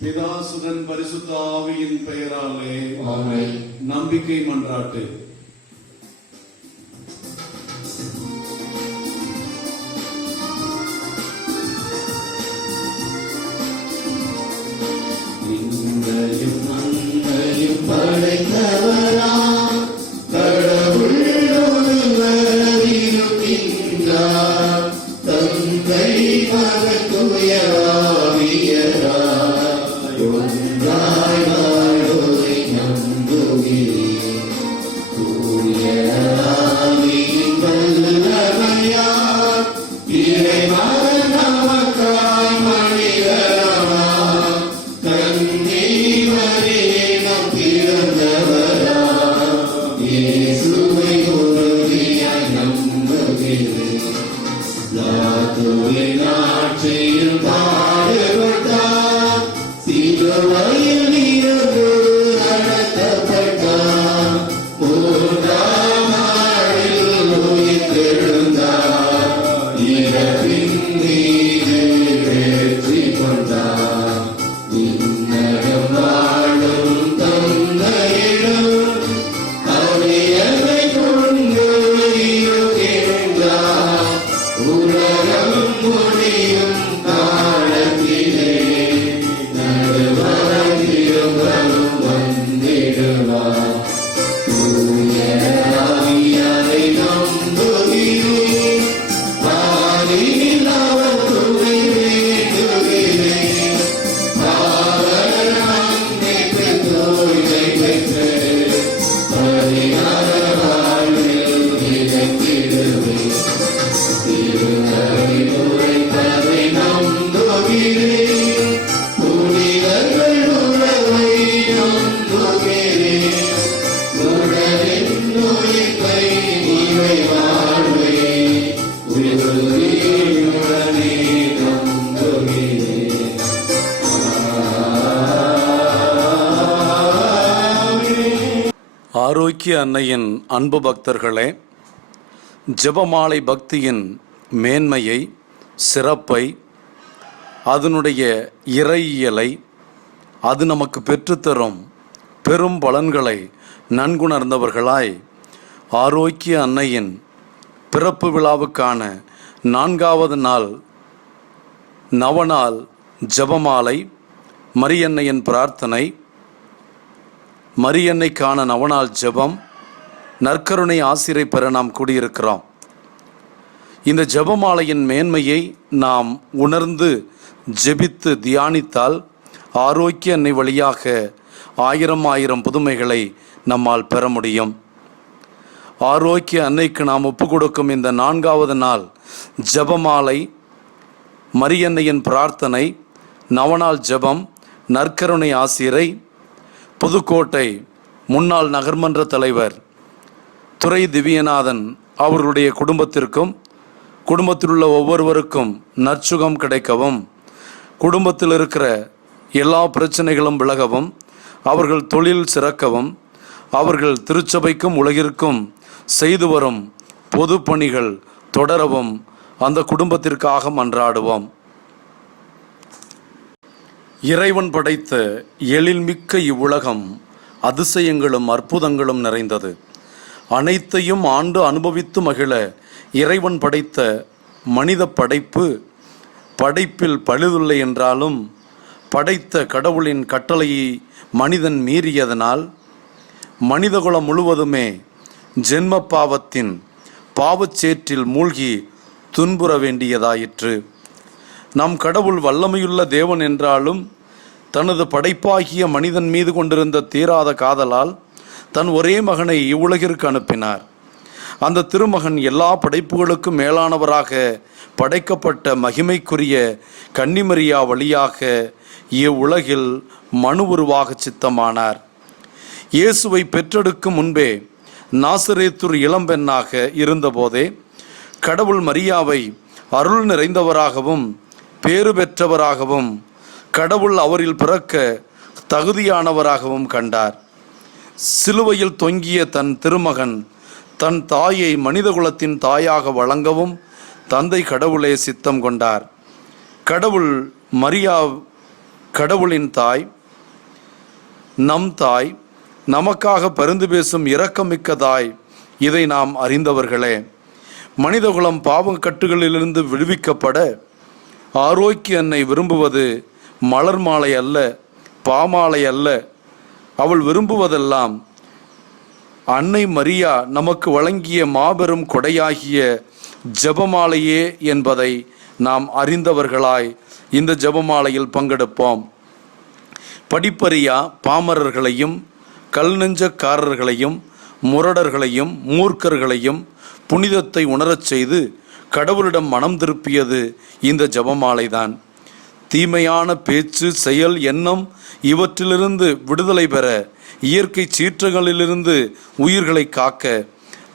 பிதாசுதன் பரிசுத்த ஆவியின் பெயராலே ஆமென். நம்பிக்கை மன்றாட்டு. இன்றையும் அன்றையும் படைத்தவரா கடவுள் ஒருவர் இருக்கின்றார். தந்தை மகன் தூய ஆவியராய் ஒன்றாய் வாழ்வோரை நம்புகிறேன். தூய ஆவியின் வல்லமையால் இறைமகன் நமக்காய் மனிதரானார். கன்னி மரியிடம் பிறந்தவரா இயேசுவை உறுதியாய் நம்புகிறேன். லாத்துவின் ஆட்சியில் பாடுபட்டார். சிலுவையில் இருந்து நடத்தப்பட்டார். மூன்றாம் நாளில் உயிர்த்தெழுந்தார். இறப்பின் மீது வெற்றி கொண்டார். இன்னகம் வாழும் தந்தையிடம் அவையவை கொண்டு இருக்கின்றார். உலகம் முடியும் காலத்திலே நடுவரும் திரும்பவும் வந்திடுவார். தூய ஆவியாரை நம்புகிறேன். பாரில் அவர் துணை வேண்டுகிறேன். பாவல் மன்னிப்பு தூய்மை பெற்று பரிகார வாழ்வில் நிலைத்திடுவேன். திருநகரில் உரைப்பதை நம்புகிறேன். புனிதர்கள் உறவை நம்புகிறேன். உடலின் உயிர்ப்பை இவை வாழ்வை உறுதியுடனே நம்புகிறேன். ஆரோக்கிய அன்னையின் அன்பு பக்தர்களே, ஜெபமாலை பக்தியின் மேன்மையை, சிறப்பை, அதனுடைய இறையியலை, அது நமக்கு பெற்றுத்தரும் பெரும் பலன்களை நன்குணர்ந்தவர்களாய் ஆரோக்கிய அன்னையின் பிறப்பு விழாவுக்கான 4வது நாள் நவநாள் ஜெபமாலை, மரியன்னையின் பிரார்த்தனை, மரியன்னைக்கான நவநாள் ஜெபம், நற்கருணை ஆசிரை பெற நாம் கூடியிருக்கிறோம். இந்த ஜெபமாலையின் மேன்மையை நாம் உணர்ந்து ஜெபித்து தியானித்தால் ஆரோக்கிய அன்னை வழியாக ஆயிரம் புதுமைகளை நம்மால் பெற முடியும். ஆரோக்கிய அன்னைக்கு நாம் ஒப்பு கொடுக்கும் இந்த 4வது நாள் ஜெபமாலை, மரியன்னையின் பிரார்த்தனை, நவநாள் ஜெபம், நற்கருணை ஆசிரை புதுக்கோட்டை முன்னாள் நகர்மன்ற தலைவர் துரை திவ்யநாதன் அவர்களுடைய குடும்பத்திற்கும் குடும்பத்தில் உள்ள ஒவ்வொருவருக்கும் நற்சுகம் கிடைக்கவும், குடும்பத்தில் இருக்கிற எல்லா பிரச்சனைகளும் விலகவும், அவர்கள் தொழில் சிறக்கவும், அவர்கள் திருச்சபைக்கும் உலகிற்கும் செய்து வரும் பொது பணிகள் தொடரவும் அந்த குடும்பத்திற்காக மன்றாடுவோம். இறைவன் படைத்த எழில்மிக்க இவ்வுலகம் அதிசயங்களும் அற்புதங்களும் நிறைந்தது. அனைத்தையும் ஆண்டு அனுபவித்து மகிழ இறைவன் படைத்த மனித படைப்பில் பழுதில்லை என்றாலும் படைத்த கடவுளின் கட்டளையை மனிதன் மீறியதனால் மனிதகுலம் முழுவதுமே ஜென்ம பாவத்தின் பாவச்சேற்றில் மூழ்கி துன்புற வேண்டியதாயிற்று. நம் கடவுள் வல்லமையுள்ள தேவன் என்றாலும் தனது படைப்பாகிய மனிதன் மீது கொண்டிருந்த தீராத காதலால் தன் ஒரே மகனை இவ்வுலகிற்கு அனுப்பினார். அந்த திருமகன் எல்லா படைப்புகளுக்கும் மேலானவராக படைக்கப்பட்ட மகிமைக்குரிய கன்னிமரியா வழியாக இவ்வுலகில் மனு உருவாக சித்தமானார். இயேசுவை பெற்றெடுக்கும் முன்பே நாசரேத்தூர் இளம்பெண்ணாக இருந்தபோதே கடவுள் மரியாவை அருள் நிறைந்தவராகவும் பேறு பெற்றவராகவும் கடவுள் அவரில் பிறக்க தகுதியானவராகவும் கண்டார். சிலுவையில் தொங்கிய தன் திருமகன் தன் தாயை மனிதகுலத்தின் தாயாக வழங்கவும் தந்தை கடவுளே சித்தம் கொண்டார். கடவுள் மரியா கடவுளின் தாய், நம் தாய், நமக்காக பரிந்து பேசும் இரக்கமிக்க தாய். இதை நாம் அறிந்தவர்களே. மனிதகுலம் பாவக்கட்டுகளிலிருந்து விடுவிக்கப்பட ஆரோக்கிய அன்னை விரும்புவது மலர் மாலை அல்ல, பாமாலை அல்ல. அவள் விரும்புவதெல்லாம் அன்னை மரியா நமக்கு வழங்கிய மாபெரும் கொடையாகிய ஜெபமாலையே என்பதை நாம் அறிந்தவர்களாய் இந்த ஜெபமாலையில் பங்கெடுப்போம். படிப்பறியா பாமரர்களையும் கல் நெஞ்சக்காரர்களையும் முரடர்களையும் மூர்க்கர்களையும் புனிதத்தை உணரச் செய்து கடவுளிடம் மனம் திருப்பியது இந்த ஜெபமாலைதான். தீமையான பேச்சு, செயல், எண்ணம் இவற்றிலிருந்து விடுதலை பெற, இயற்கை சீற்றங்களிலிருந்து உயிர்களை காக்க,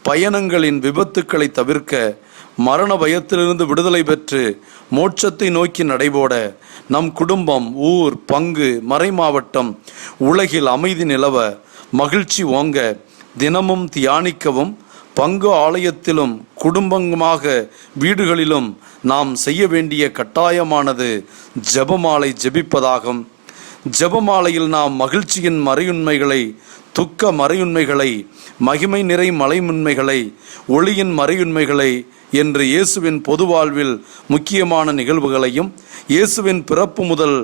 பயணங்களின் விபத்துக்களை தவிர்க்க, மரண பயத்திலிருந்து விடுதலை பெற்று மோட்சத்தை நோக்கி நடைபோட, நம் குடும்பம், ஊர், பங்கு, மறைமாவட்டம் உலகில் அமைதி நிலவ, மகிழ்ச்சி ஓங்க, தினமும் தியானிக்கவும், பங்கு ஆலயத்திலும் குடும்பமாக வீடுகளிலும் நாம் செய்ய வேண்டிய கட்டாயமானது ஜெபமாலை ஜெபிப்பதாகும். ஜெபமாலையில் நாம் மகிழ்ச்சியின் மறையுண்மைகளை, துக்க மறையுண்மைகளை, மகிமை நிறை மலையுண்மைகளை, ஒளியின் மறையுண்மைகளை என்று இயேசுவின் பொது வாழ்வில் முக்கியமான நிகழ்வுகளையும், இயேசுவின் பிறப்பு முதல்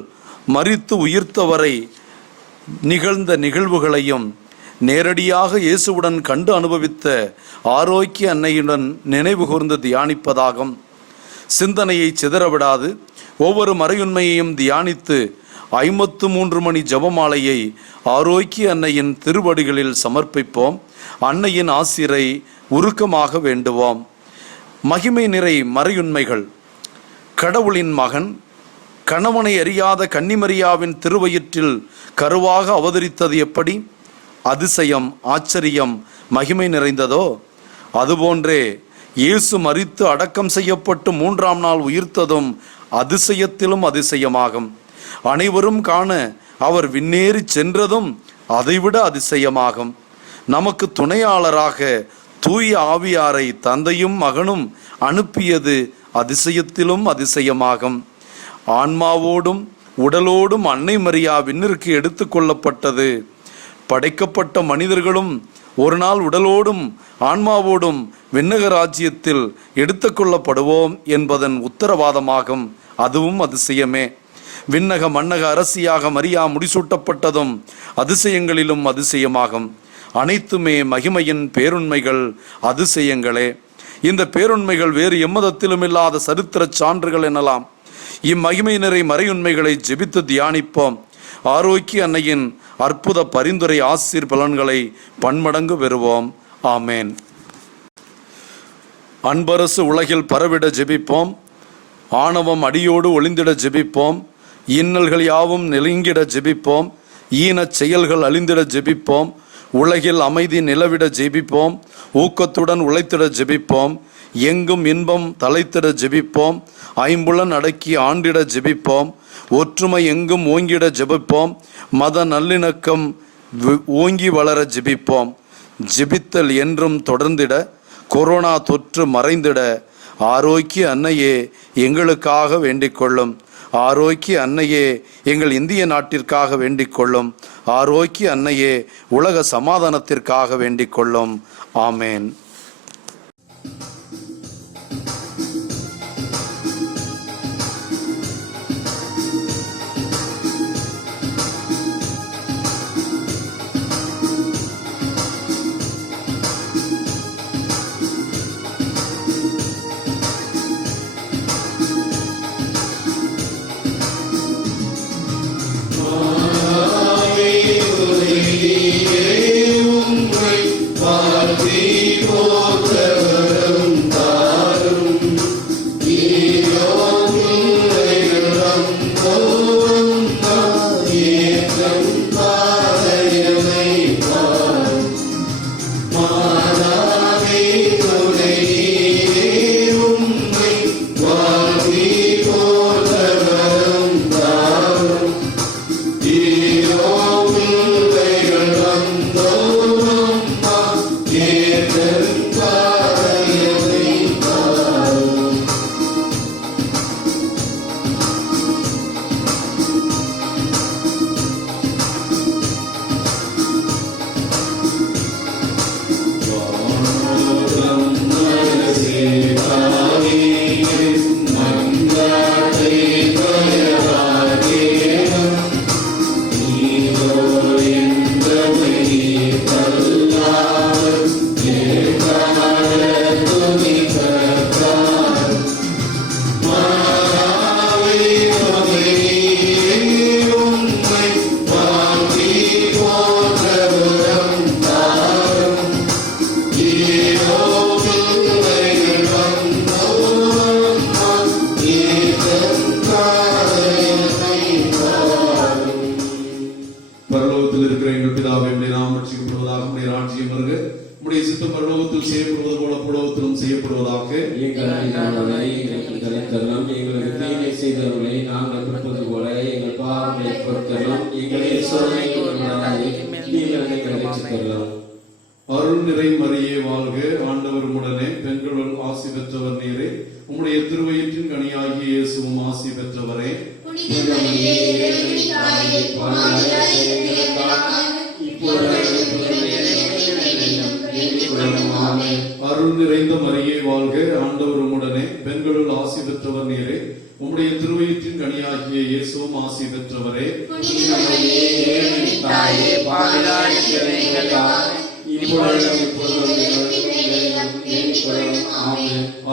மரித்து உயிர்த்தவரை நிகழ்ந்த நிகழ்வுகளையும் நேரடியாக இயேசுவுடன் கண்டு அனுபவித்த ஆரோக்கிய அன்னையுடன் நினைவு கூர்ந்து தியானிப்பதாகும். சிந்தனையை சிதறவிடாது ஒவ்வொரு மறையுண்மையையும் தியானித்து 53 மணி ஜெபமாலையை ஆரோக்கிய அன்னையின் திருவடிகளில் சமர்ப்பிப்போம். அன்னையின் ஆசிரை உருக்கமாக வேண்டுவோம். மகிமை நிறை மறையுண்மைகள். கடவுளின் மகன் கணவனை அறியாத கன்னிமரியாவின் திருவயிற்றில் கருவாக அவதரித்தது எப்படி அதிசயம், ஆச்சரியம், மகிமை நிறைந்ததோ, அதுபோன்றே இயேசு மரித்து அடக்கம் செய்யப்பட்டு 3ஆம் நாள் உயிர்த்ததும் அதிசயத்திலும் அதிசயமாகும். அனைவரும் காண அவர் விண்ணேறி சென்றதும் அதைவிட அதிசயமாகும். நமக்கு துணையாளராக தூய ஆவியாரை தந்தையும் மகனும் அனுப்பியது அதிசயத்திலும் அதிசயமாகும். ஆன்மாவோடும் உடலோடும் அன்னை மரியா விண்ணிற்கு எடுத்து கொள்ளப்பட்டது. படைக்கப்பட்ட மனிதர்களும் ஒரு நாள் உடலோடும் ஆன்மாவோடும் விண்ணக ராஜ்யத்தில் எடுத்து கொள்ளப்படுவோம் என்பதன் உத்தரவாதமாகும். அதுவும் அதிசயமே. விண்ணக மன்னக அரசியாக மரியா முடிசூட்டப்பட்டதும் அதிசயங்களிலும் அதிசயமாகும். அனைத்துமே மகிமையின் பேருண்மைகள், அதிசயங்களே. இந்த பேருண்மைகள் வேறு எம்மதத்திலும் இல்லாத சரித்திர சான்றுகள் எனலாம். இம்மகிமை நிறை மறையுண்மைகளை ஜெபித்து தியானிப்போம். ஆரோக்கிய அன்னையின் அற்புத பரிந்துரை ஆசீர் பலன்களை பன்மடங்கு பெறுவோம். ஆமேன். அன்பரசு உலகில் பரவிட ஜெபிப்போம். ஆணவம் அடியோடு ஒளிந்திட ஜெபிப்போம். இன்னல்கள் யாவும் நெருங்கிட ஜெபிப்போம். ஈனச் செயல்கள் அழிந்திட ஜெபிப்போம். உலகில் அமைதி நிலவிட ஜெபிப்போம். ஊக்கத்துடன் உழைத்திட ஜெபிப்போம். எங்கும் இன்பம் தலைத்திட ஜெபிப்போம். ஐம்புலன் அடக்கி ஆண்டிட ஜெபிப்போம். ஒற்றுமை எங்கும் ஓங்கிட ஜெபிப்போம். மத நல்லிணக்கம் ஓங்கி வளர ஜெபிப்போம். ஜெபித்தல் என்றும் தொடர்ந்திட, கொரோனா தொற்று மறைந்திட ஆரோக்கிய அன்னையே எங்களுக்காக வேண்டிக் கொள்ளும். ஆரோக்கிய அன்னையே எங்கள் இந்திய நாட்டிற்காக வேண்டிக் கொள்ளும். ஆரோக்கிய அன்னையே உலக சமாதானத்திற்காக வேண்டிக் கொள்ளும். ஆமேன். அருள் நிறை மரியே வாழ்க, ஆண்டவர் உடனே, பெண்களுள் ஆசி பெற்றவர் நீரே. உம்முடைய திருவயிற்றின் கனியாகிய இயேசுவும் ஆசி பெற்றவரே. அருள் நிறைந்த மரியே வாழ்க, ஆண்டவர் உடனே, பெண்களுள் ஆசி பெற்றவர் நீரே. உம்முடைய திருவயிற்றின் கனியாகிய இயேசுவும் ஆசி பெற்றவரே.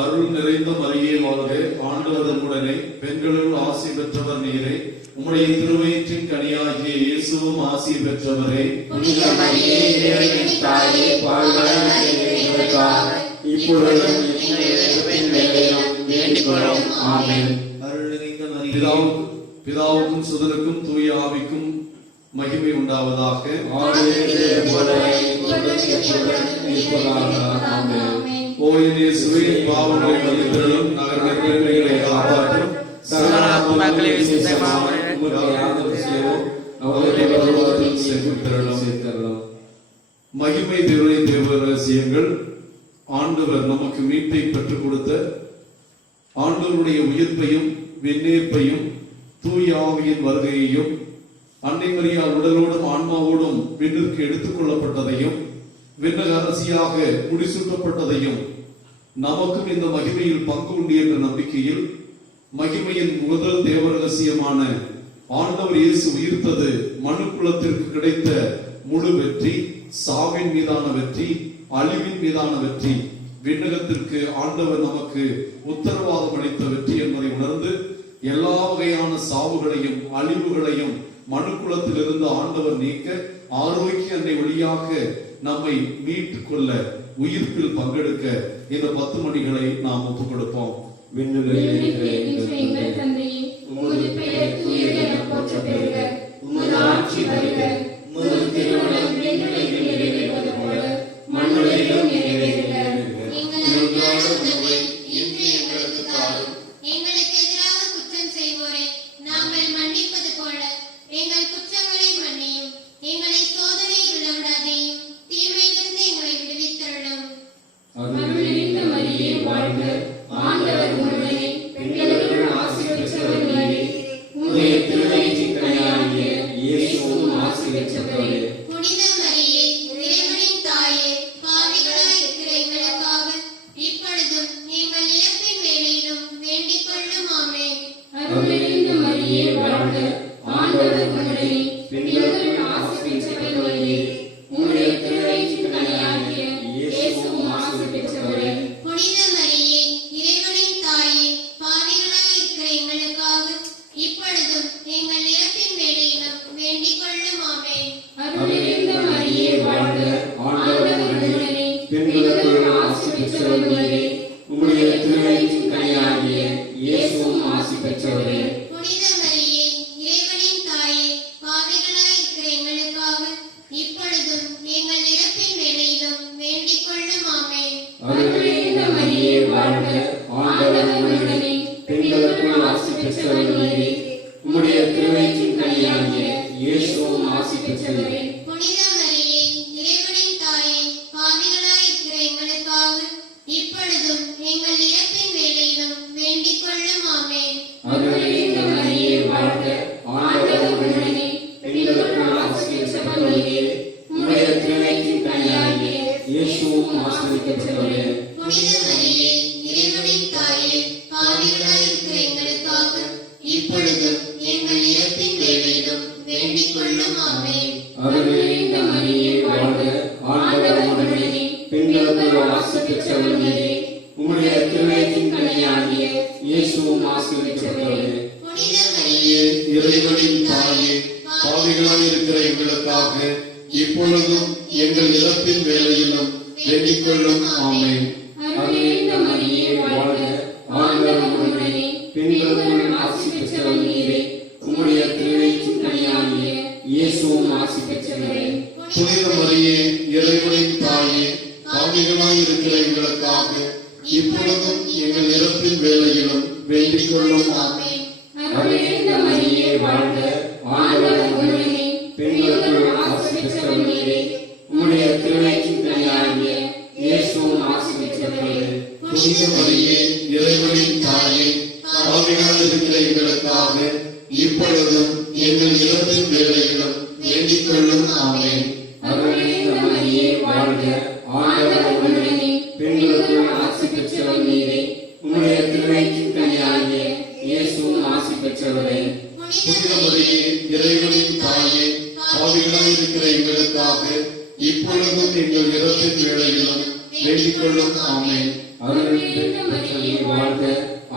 அருள் நிறைந்த மரியே வாழ்க, ஆண்டவர் உடனே, பெண்களுள் ஆசி பெற்றவர் நீரே. உம்முடைய திருவயிற்றின் கனியாகிய இயேசுவும் ஆசி பெற்றவரே. பிதாவுக்கும் சுதனுக்கும் தூய ஆவிக்கும் மகிமை உண்டாவதாக. பாவங்களை மன்னித்தருளும், நகர பெருமைகளை காப்பாற்றும், மகிமை தேவனை தேவ ரகசியங்கள். ஆண்டவர் நமக்கு மீட்பை பெற்றுக் கொடுத்த ஆண்டவருடைய உயிர்ப்பையும் விண்ணேற்பையும் தூய ஆவியின் வருகையையும் அன்னை மரியாள் உடலோடும் ஆன்மாவோடும் விண்ணிற்கு எடுத்துக் கொள்ளப்பட்டதையும் விண்ணக அரசியாக முடிசூட்டப்பட்டதையும் நமக்கும் இந்த மகிமையில் பங்கு உண்டு என்ற நம்பிக்கையில் மகிமையின் முதல் தேவ ரகசியமான ஆண்டவர் இயேசு உயிர்த்தது மனுக்குலத்திற்கு கிடைத்த முழு வெற்றி, சாவின் மீதான வெற்றி, அழிவின் மீதான வெற்றி, விண்ணகத்திற்கு ஆண்டவர் நமக்கு உத்தரவாதம் அளித்த வெற்றி என்பதை உணர்ந்து எல்லா வகையான சாவுகளையும் அழிவுகளையும் மனுக்குலத்திலிருந்து ஆண்டவர் நீக்க ஆரோக்கிய அன்னை வழியாக நம்மை மீட்டுக் கொள்ள உயிர்ப்பில் பங்கெடுக்க இந்த 10 மணிகளை நாம் ஒப்புக் கொடுப்போம். விண்ணுகளில் இருக்கிற எங்கள் தந்தையே, உமது பெயர் தூயது என போற்றப் பெறுக. உமது ஆட்சி வருக. உமது திருவுளம் விண்ணுலகில் நிறைவேறுவது போல மண்ணுலகிலும் நிறைவேறுக. எங்கள் அன்றாட உணவை இன்று எங்களுக்கு தாரும். எங்களுக்கு எதிராக குற்றம் செய்வோரை நாங்கள் மன்னிப்பது போல எங்கள் குற்றங்களை மன்னியும். எங்களை சோதனையில் விழவிடாதேயும், தீமையிலிருந்து எங்களை விடுவித்தருளும். அருள் நிறைந்த மரியே வாழ்க. ஆண்டவர் உம்முடனே, பெண்களுக்குள் ஆசி பெற்றவர் நீரே. உம்முடைய திருவயிற்றின் கனியாகிய இயேசுவும் ஆசி பெற்றவரே. புனித மரியே, இறைவனின் தாயே, பாவிகளாய் இருக்கிற எங்களுக்காக இப்பொழுதும் எங்கள் இறப்பின் வேளையிலும் வேண்டிக் கொள்ளும். ஆமென். அருள் நிறைந்த மரியே வாழ்க. ஆண்டவர் உம்முடனே, பெண்களுக்குள் ஆசி பெற்றவர் நீரே. உம்முடைய திருவயிற்றின் கனியாகிய இயேசுவும் ஆசி பெற்றவரே. புனித மரியே, இறைவனின் தாயே, பாவிகளாய் இருக்கிற எங்களுக்காக இப்பொழுதும் எங்கள் இறப்பின் வேளையிலும் வேண்டிக் கொள்ளும். ஆமென். அருள் நிறைந்த மரியே வாழ்க. ஆண்டவர் உம்முடனே, பெண்களுக்குள் ஆசி பெற்றவர் நீரே. உம்முடைய திருவயிற்றின் கனியாகிய இயேசுவும் ஆசி பெற்றவரே. புனித மரியே, இறைவனின் தாயே, பாவிகளாய் இருக்கிற எங்களுக்காக இப்பொழுதும் எங்கள் இறப்பின் வேளையிலும் வேண்டிக் கொள்ளும். ஆமென். அருள் நிறைந்த மரியே வாழ்க. ஆண்டவர் உம்முடனே, பெண்களுக்குள் ஆசி பெற்றவர் நீரே. உம்முடைய திருவயிற்றின் கனியாகிய இயேசுவும் ஆசி பெற்றவரே. புனித மரியே, இறைவனின் தாயே, பாவிகளாய் இருக்கிற எங்களுக்காக இப்பொழுதும் எங்கள் இறப்பின் வேளையிலும் வேண்டிக் கொள்ளும். ஆமென். அருள் நிறைந்த மரியே வாழ்க. ஆண்டவர் உம்முடனே, பெண்களுக்குள் ஆசி பெற்றவர் நீரே. உம்முடைய திருவயிற்றின் கனியாகிய இயேசுவும் ஆசி பெற்றவரே. புனித மரியே, இறைவனின் தாயே, பாவிகளாய் இருக்கிற எங்களுக்காக இப்பொழுதும் எங்கள் இறப்பின் வேளையிலும் வேண்டிக் கொள்ளும். ஆமென். அருள் நிறைந்த மரியே வாழ்க. ஆண்டவர் உம்முடனே, பெண்களுக்குள் ஆசி பெற்றவர் நீரே. உம்முடைய திருவயிற்றின் கனியாகிய இயேசுவும் ஆசி பெற்றவரே. புனித மரியே, இறைவனின் தாயே, பாவிகளாய் இருக்கிற எங்களுக்காக இப்பொழுதும் எங்கள் இறப்பின் வேளையிலும் வேண்டிக் கொள்ளும். ஆமென். அருள் நிறைந்த மரியே வாழ்க. ஆண்டவர் உம்முடனே, பெண்களுக்குள் ஆசி பெற்றவர் நீரே. உம்முடைய திருவயிற்றின் கனியாகிய இயேசுவும் ஆசி பெற்றவரே. புனித மரியே, இறைவனின் தாயே, பாவிகளாய் இருக்கிற எங்களுக்காக இப்பொழுதும் எங்கள் இறப்பின் வேளையிலும் வேண்டிக் கொள்ளும். ஆமென். அருள் நிறைந்த மரியே வாழ்க. ஆண்டவர் உம்முடனே, பெண்களுக்குள் ஆசி பெற்றவர் நீரே. உம்முடைய திருவயிற்றின் கனியாகிய இயேசுவும் ஆசி பெற்றவரே. புனித மரியே, இறைவனின் தாயே, பாவிகளாய் இருக்கிற எங்களுக்காக இப்பொழுதும் எங்கள் இறப்பின் வேளையிலும் வேண்டிக் கொள்ளும். ஆமென். அருள் நிறைந்த மரியே வாழ்க. ஆண்டவர் உம்முடனே, பெண்களுக்குள் ஆசி பெற்றவர் நீரே. உம்முடைய திருவயிற்றின் கனியாகிய இயேசுவும் ஆசி பெற்றவரே. புனித மரியே, இறைவனின் தாயே, பாவிகளாய் இருக்கிற எங்களுக்காக இப்பொழுதும் எங்கள் இறப்பின் வேளையிலும் வேண்டிக் கொள்ளும். ஆமென். அருள் நிறைந்த மரியே வாழ்க.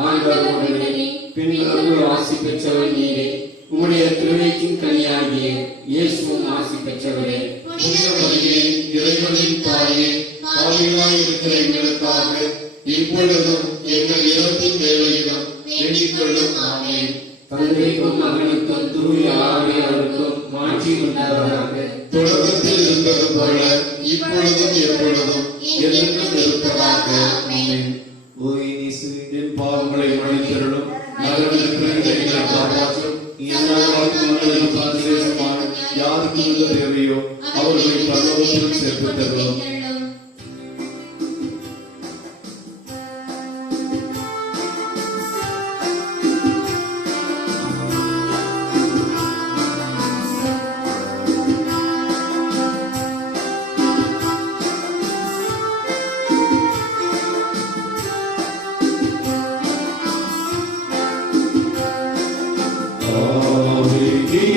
ஆண்டவர் உம்முடனே, பெண்களுக்குள் ஆசி பெற்றவர் நீரே. உம்முடைய திருவயிற்றின் கனியாகிய இயேசுவும் ஆசி பெற்றவரே. புனித மரியே, இறைவனின் தாயே, பாவிகளாய் இருக்கிற எங்களுக்காக இப்பொழுதும் எங்கள் இறப்பின் வேளையிலும் வேண்டிக் கொள்ளும். ஆமென். தந்தைக்கும் மகனுக்கும் தூய ஆவியாருக்கும் மாட்சி உண்டாவதாக. தொடக்கத்தில் இருந்தது போல இப்பொழுதும் எப்பொழுதும் என்றென்றும் இருப்பதாக. ஆமென். என் பாவங்களை மன்னித்தருளும், நரகத்திற்கு எங்களை காப்பாற்றும். யாருக்கு உள்ள தேவையோ அவர்களை பரலோகத்தில் சேர்த்து தருவோம். Ave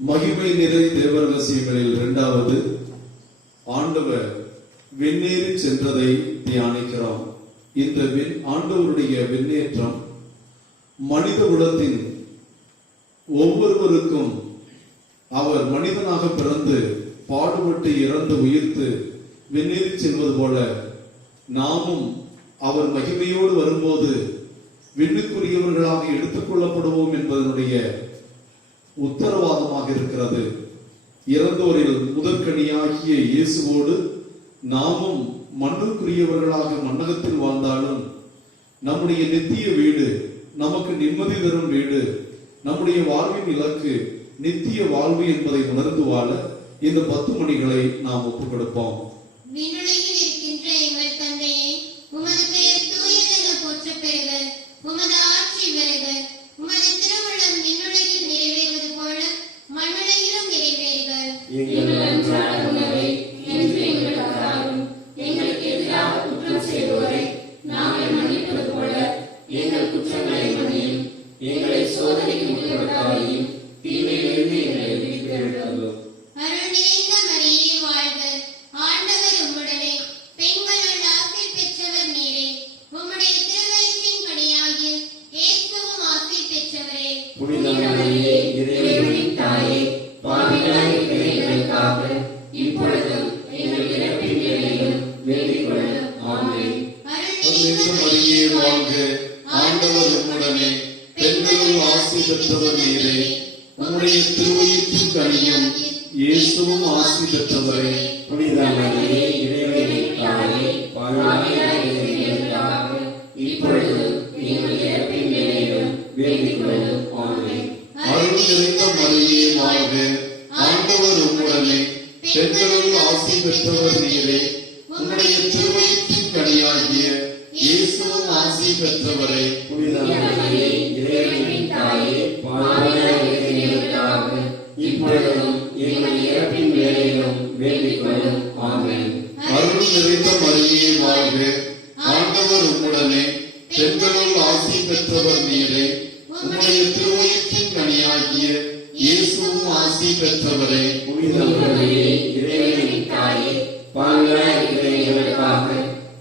மகிமை நிறை தேவ ரகசியங்களில் இரண்டாவது, ஆண்டவர் விண்ணேறி சென்றதை தியானிக்கிறோம். இந்த ஆண்டவருடைய விண்ணேற்றம் மனித குலத்தின் ஒவ்வொருவருக்கும் அவர் மனிதனாக பிறந்து பாடுபட்டு இறந்து உயிர்த்து விண்ணேறி செல்வது போல நாமும் அவர் மகிமையோடு வரும்போது விண்ணுக்குரியவர்களாக எடுத்துக் கொள்ளப்படுவோம் என்பதனுடைய உத்தரவாதமாக இருக்கிறது. இறந்தோரில் முதற்கனியாகிய இயேசுவோடு நாமும் மண்ணுக்குரியவர்களாக மண்ணகத்தில் வாழ்ந்தாலும் நம்முடைய நித்திய வீடு, நமக்கு நிம்மதி தரும் வீடு, நம்முடைய வாழ்வின் இலக்கு நித்திய வாழ்வு என்பதை உணர்ந்து வாழ இந்த 10 மணிகளை நாம் ஒப்புக் கொடுப்போம். விண்ணுலகில் இருக்கின்ற எங்கள் தந்தையே, உமது பெயர் தூயதென போற்றப் பெறுக. உமது ஆட்சி வருக. உமது திருவுளம் விண்ணுலகில் நிறைவேறுவது போல மண்ணுலகிலும் நிறைவேறுக. எங்கள் அன்றாட உணவை இன்று எங்களுக்கு தாரும். எங்களுக்கு எதிராக குற்றம் செய்வோரை நாங்கள் மன்னிப்பது போல எங்கள் குற்றங்களை மன்னியும். எங்களை சோதனைக்கு உட்படுத்தாதையும், தீமையிலிருந்து எங்களை விடுவித்தருளும். அருள் நிறைந்த மரியே வாழ்க. ஆண்டவர் உம்முடனே, பெண்களுள் ஆசி பெற்றவர் நீரே. உம்முடைய திருவயிற்றின் கனியாகிய இயேசுவும் ஆசி பெற்றவரே. புனித மரியே, இறைவனின் தாயே, பாவிகளாய் இருக்கிற எங்களுக்காக இப்பொழுதும் எங்கள் இறப்பின் வேளையிலும் வேண்டிக் கொள்ளும். ஆமென். அருள் நிறைந்த நிறைந்த மரியே வாழ்க. ஆண்டவர் உம்முடனே, பெண்களுள் ஆசி பெற்றவர் நீரே. உம்முடைய திருவயிற்றின் கனியும் இயேசுவும் ஆசி பெற்றவரே. புனித மரியே, இறைவனின் தாயே, பாவிகளாய் இருக்கிற எங்களுக்காக இப்பொழுதும் எங்கள் இறப்பின் வேளையிலும் வேண்டிக் கொள்ளும். ஆமென். அருள் நிறைந்த மரியே வாழ்க. ஆண்டவர் உம்முடனே, பெண்களுள் ஆசி பெற்றவர் நீரே. உம்முடைய திருவயிற்றின் கனியாகிய இயேசுவும் ஆசி பெற்றவரே. புனித மரியே, இறைவனின் தாயே, பாவிகளாய் இருக்கிற எங்களுக்காக இப்பொழுதும் எங்கள் இறப்பின் வேளையிலும் வேண்டிக் கொள்ளும். ஆமென். அருள் நிறைந்த மரியே வாழ்க. ஆண்டவர் உம்முடனே, பெண்களுள் ஆசி பெற்றவர் நீரே. உம்முடைய திருவயிற்றின் கனியாகிய இயேசுவும் ஆசி பெற்றவரே. புனித மரியே, இறைவனின் தாயே, பாவிகளாய் இருக்கிற எங்களுக்காக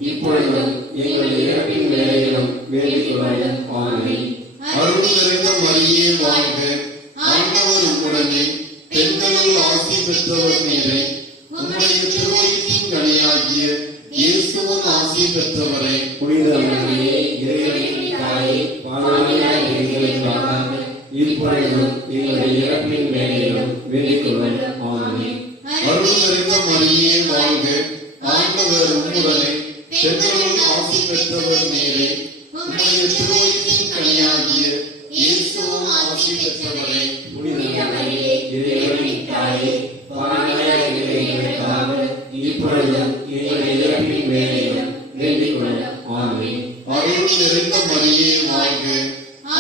இப்பொழுதும் எங்கள் இறப்பின் வேளையிலும் வேண்டிக் கொள்ளும். ஆமென். அருள் நிறைந்த மரியே வாழ்க. ஆண்டவர் உம்முடனே, பெண்களுள் ஆசி பெற்றவர் நீரே. உம்முடைய திருவயிற்றின் கனியாகிய இயேசுவும் ஆசி பெற்றவரே. புனித மரியே, இறைவனின் தாயே, பாவிகளாய் இருக்கிற எங்களுக்காக இப்பொழுதும் எங்கள் இறப்பின் வேளையிலும் வேண்டிக் கொள்ளும். ஆமென். அருள் நிறைந்த மரியே வாழ்க. ஆண்டவர் உம்முடனே, பெண்களுள் ஆசி பெற்றவர் நீரே. உம்முடைய திருவயிற்றின் கனியாகிய இயேசுவும் ஆசி பெற்றவரே. புனித மரியே, இறைவனின் தாயே, பாவிகளாய் இருக்கிற எங்களுக்காக இப்பொழுதும் எங்கள் இறப்பின் வேளையிலும் வேண்டிக் கொள்ளும். ஆமென். அருள் நிறைந்த மரியே வாழ்க.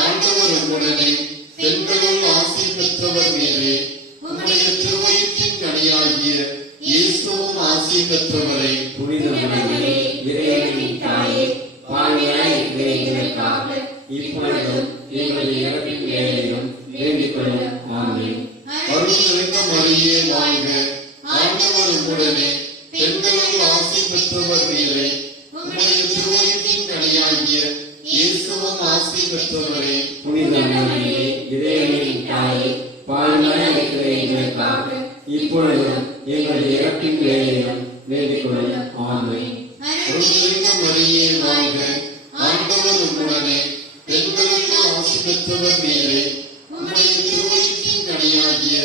ஆண்டவர் உம்முடனே, பெண்களுள் ஆசி பெற்றவர் நீரே. உம்முடைய திருவயிற்றின் கனியாகிய இயேசுவும் ஆசி பெற்றவரே. புனித மரியே, இறைவனின் தாயே, பாவிகளாய் இருக்கிற எங்களுக்காக இப்பொழுதும் எங்கள் இறப்பின் வேளையிலும் வேண்டிக் கொள்ளும். ஆமென். அருள் நிறைந்த மரியே வாழ்க. ஆண்டவர் உம்முடனே, பெண்களுள் ஆசி பெற்றவர் நீரே. உம்முடைய திருவயிற்றின் கனியாகிய இயேசுவும் ஆசி பெற்றவரே. புனித மரியே, இறைவனின் தாயே, பாவிகளாய் இருக்கிற எங்களுக்காக இப்பொழுதும் எங்கள் இறப்பின் வேளையிலும் வேண்டிக் கொள்ளும். ஆமென். அருள் நிறைந்த மரியே வாழ்க. ஆண்டவர் உம்முடனே, பெண்களுள் ஆசி பெற்றவர் நீரே. உம்முடைய திருவயிற்றின் கனியாகிய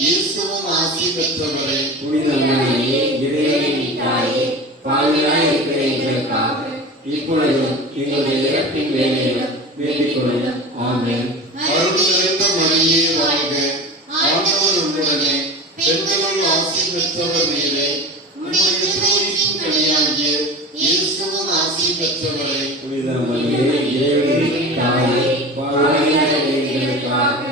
இயேசுவும் ஆசி பெற்றவரே. புனித மரியே, இறைவனின் தாயே, பாவிகளாய் இருக்கிற எங்களுக்காக இப்பொழுதும் எங்கள் இறப்பின் வேளையிலும் வேண்டிக் கொள்ளும். ஆமென். அருள் நிறைந்த மரியே வாழ்க. ஆண்டவர் உம்முடனே, பெண்களுள் ஆசி பெற்றவர் நீரே. உம்முடைய திருவயிற்றின் கனியாகிய இயேசுவும் ஆசி பெற்றவரே. புனித மரியே, இறைவனின் தாயே, பாவிகளாய் இருக்கிற எங்களுக்காக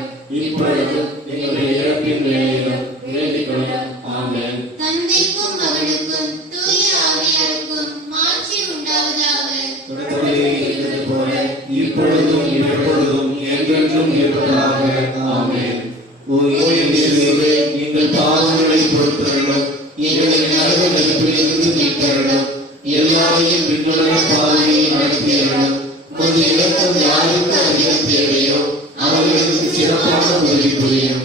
இப்பொழுதும் எங்கள் இறப்பின் வேளையிலும் வேண்டிக் கொள்ளும். ஆமென். தந்தைக்கும் மகனுக்கும் தூய ஆவியாருக்கும் மாட்சி உண்டாவதாக. தொடக்கத்திலே இருந்தது போல இப்பொழுதும் எப்பொழுதும் என்றென்றும் இருப்பதாக. ஆமென். ஓ செய்து எங்கள் பாவங்களை பொறுத்தருளும். எங்களை நரக நெருப்பிலிருந்து மீட்டருளும். எல்லாரையும் விண்ணுலக பாதையை நடத்தியருளும். உமது இரக்கம் யாருக்கு அதிகம் தேவையோ அவர்களுக்கு சிறப்பான உதவி புரியும்.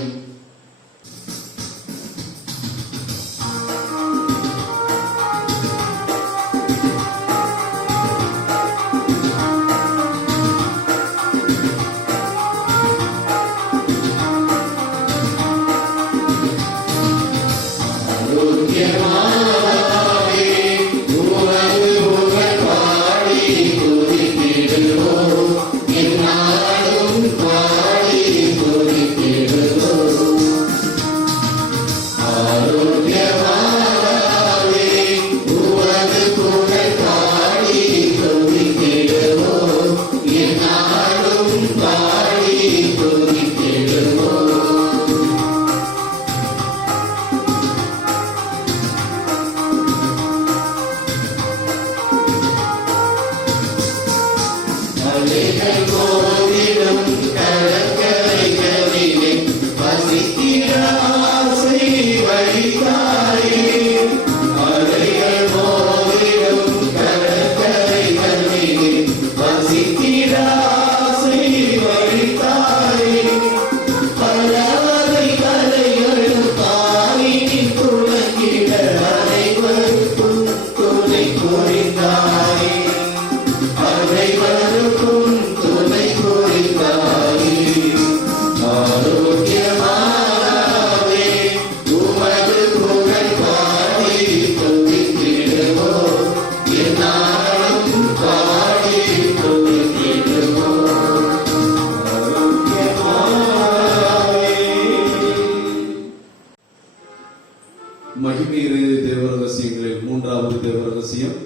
மகிமையிலே தேவ ரகசியங்களில் மூன்றாவது தேவ ரகசியம்,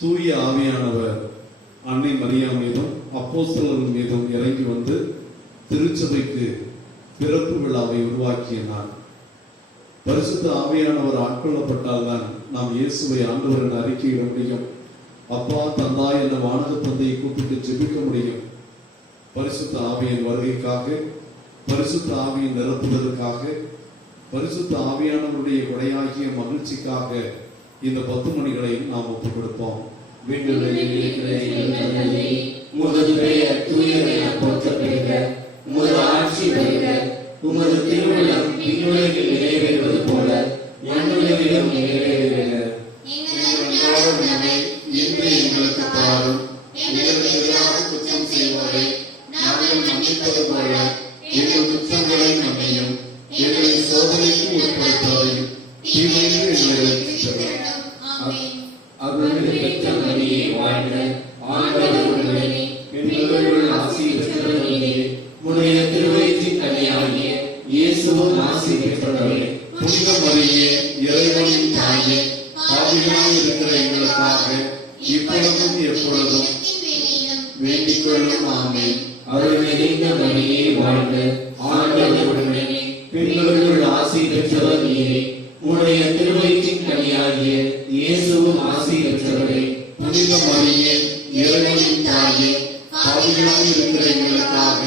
தூய ஆவியானவர் அன்னை மரியா மீதும் அப்போஸ்தலர்கள் மீதும் இறங்கி வந்து திருச்சபைக்கு பிறப்பு விழாவை உருவாக்கிய நாள். பரிசுத்த ஆவியானவர் ஆட்கொள்ளப்பட்டால்தான் நாம் இயேசுவை ஆண்டவர் என அறிக்கையிட முடியும். அப்பா தந்தா என்ற வானக தந்தையை கூப்பிட்டு ஜெபிக்க முடியும். பரிசுத்த ஆவியின் வருகைக்காக, பரிசுத்த ஆவியின் நிரப்புதலுக்காக, பரிசுத்த ஆவியானவருடைய கொடையாகிய மகிழ்ச்சிக்காக இந்த 10 மணிகளை நாம் ஒப்புக் கொடுப்போம். விண்ணுலகில் இருக்கிற எங்கள் தந்தையே, உமது பெயர் தூயது என போற்றப்படுக. உமது ஆட்சி வருக. உமது திருவுள்ளம் விண்ணுலகில் நிறைவேறுவது போல மண்ணுலகிலும் நிறைவேறுக. எங்கள் அன்றாட உணவை இன்று எங்களுக்கு தாரும். எங்களுக்கு எதிராக குற்றம் செய்வோரை நாங்கள் மன்னிப்பது போல எங்கள் குற்றங்களை மன்னியும். எங்களை சோதனைக்கு உட்படுத்தாதையும் தீமையில் எங்களை ரட்சித்தருளும். ஆமென். அருள் பெற்ற மரியே வாழ்க. ஆண்டவர் உடனே பெண்களுள் ஆசி பெற்றவர் நீரே. உம்முடைய திருவயிற்றின் கனியாகிய இயேசுவும் ஆசி பெற்றவரே. புனித மரியே, இறைவனின் தாயே, பாவிகளாய் இருக்கிற எங்களுக்காக இப்பொழுதும் எப்பொழுதும் வேண்டிக் கொள்ளும். ஆமென். அருள் நிறைந்த மரியே வாழ்க. ஆண்டவர் உடனே பெண்களுள் ஆசி பெற்றவர் நீரே. உம்முடைய திருவயிற்றின் கனியாகிய இயேசுவும் ஆசி பெற்றவரே. புனித மரியே, இறைவனின் தாயே, பாவிகளாய் இருக்கிற எங்களுக்காக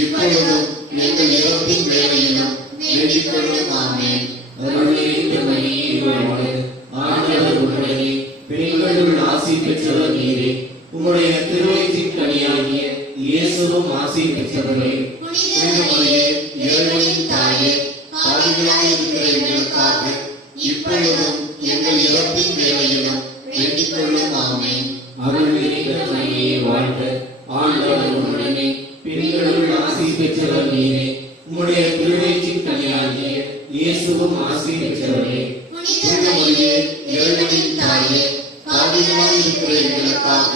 இப்பொழுதும் எங்கள் இறப்பின் வேளையிலும் வேண்டிக் கொள்ளும். ஆமென். அருள் நிறைந்த மரியே வாழ்க. ஆண்டவர் உடனே பெண்களுள் ஆசி பெற்றவர் நீரே. உம்முடைய திருவயிற்றின் கனியாகிய இயேசுவும் ஆசி பெற்றவரே. புனித மரியே, இறைவனின் தாயே, பாவிகளாய் இருக்கிற எங்களுக்காக இப்பொழுதும் எங்கள் இறப்பின் வேளையிலும் வேண்டிக் கொள்ளும். ஆமென். அருள் நிறைந்த மரியே வாழ்க. ஆண்டவர் உடனே பெண்களுள் ஆசி பெற்றவர் நீரே. உம்முடைய திருவயிற்றின் கனியாகிய இயேசுவும் ஆசி பெற்றவரே. புனித மரியே, இறைவனின் தாயே, பாவிகளாய் இருக்கிற எங்களுக்காக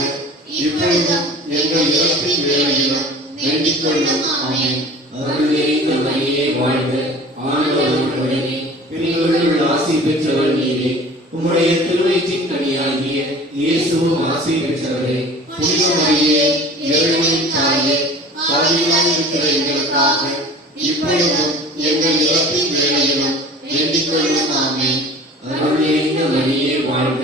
இப்பொழுதும் எங்கள் இறப்பின் வேளையிலும் வேண்டிக் கொள்ளும். ஆமென். அருள் நிறைந்த மரியே வாழ்க. ஆண்டவர் உடனே பெண்களுள் ஆசி பெற்றவர் நீரே. உம்முடைய திருவயிற்றின் கனியாகிய இயேசுவும் ஆசி பெற்றவரே. புனித மரியே, இறைவனின் தாயே, பாவிகளாய் இருக்கிற எங்களுக்காக இப்பொழுதும் எங்கள் இறப்பின் வேளையிலும் வேண்டிக் கொள்ளும். ஆமென். அருள் நிறைந்த மரியே வாழ்க.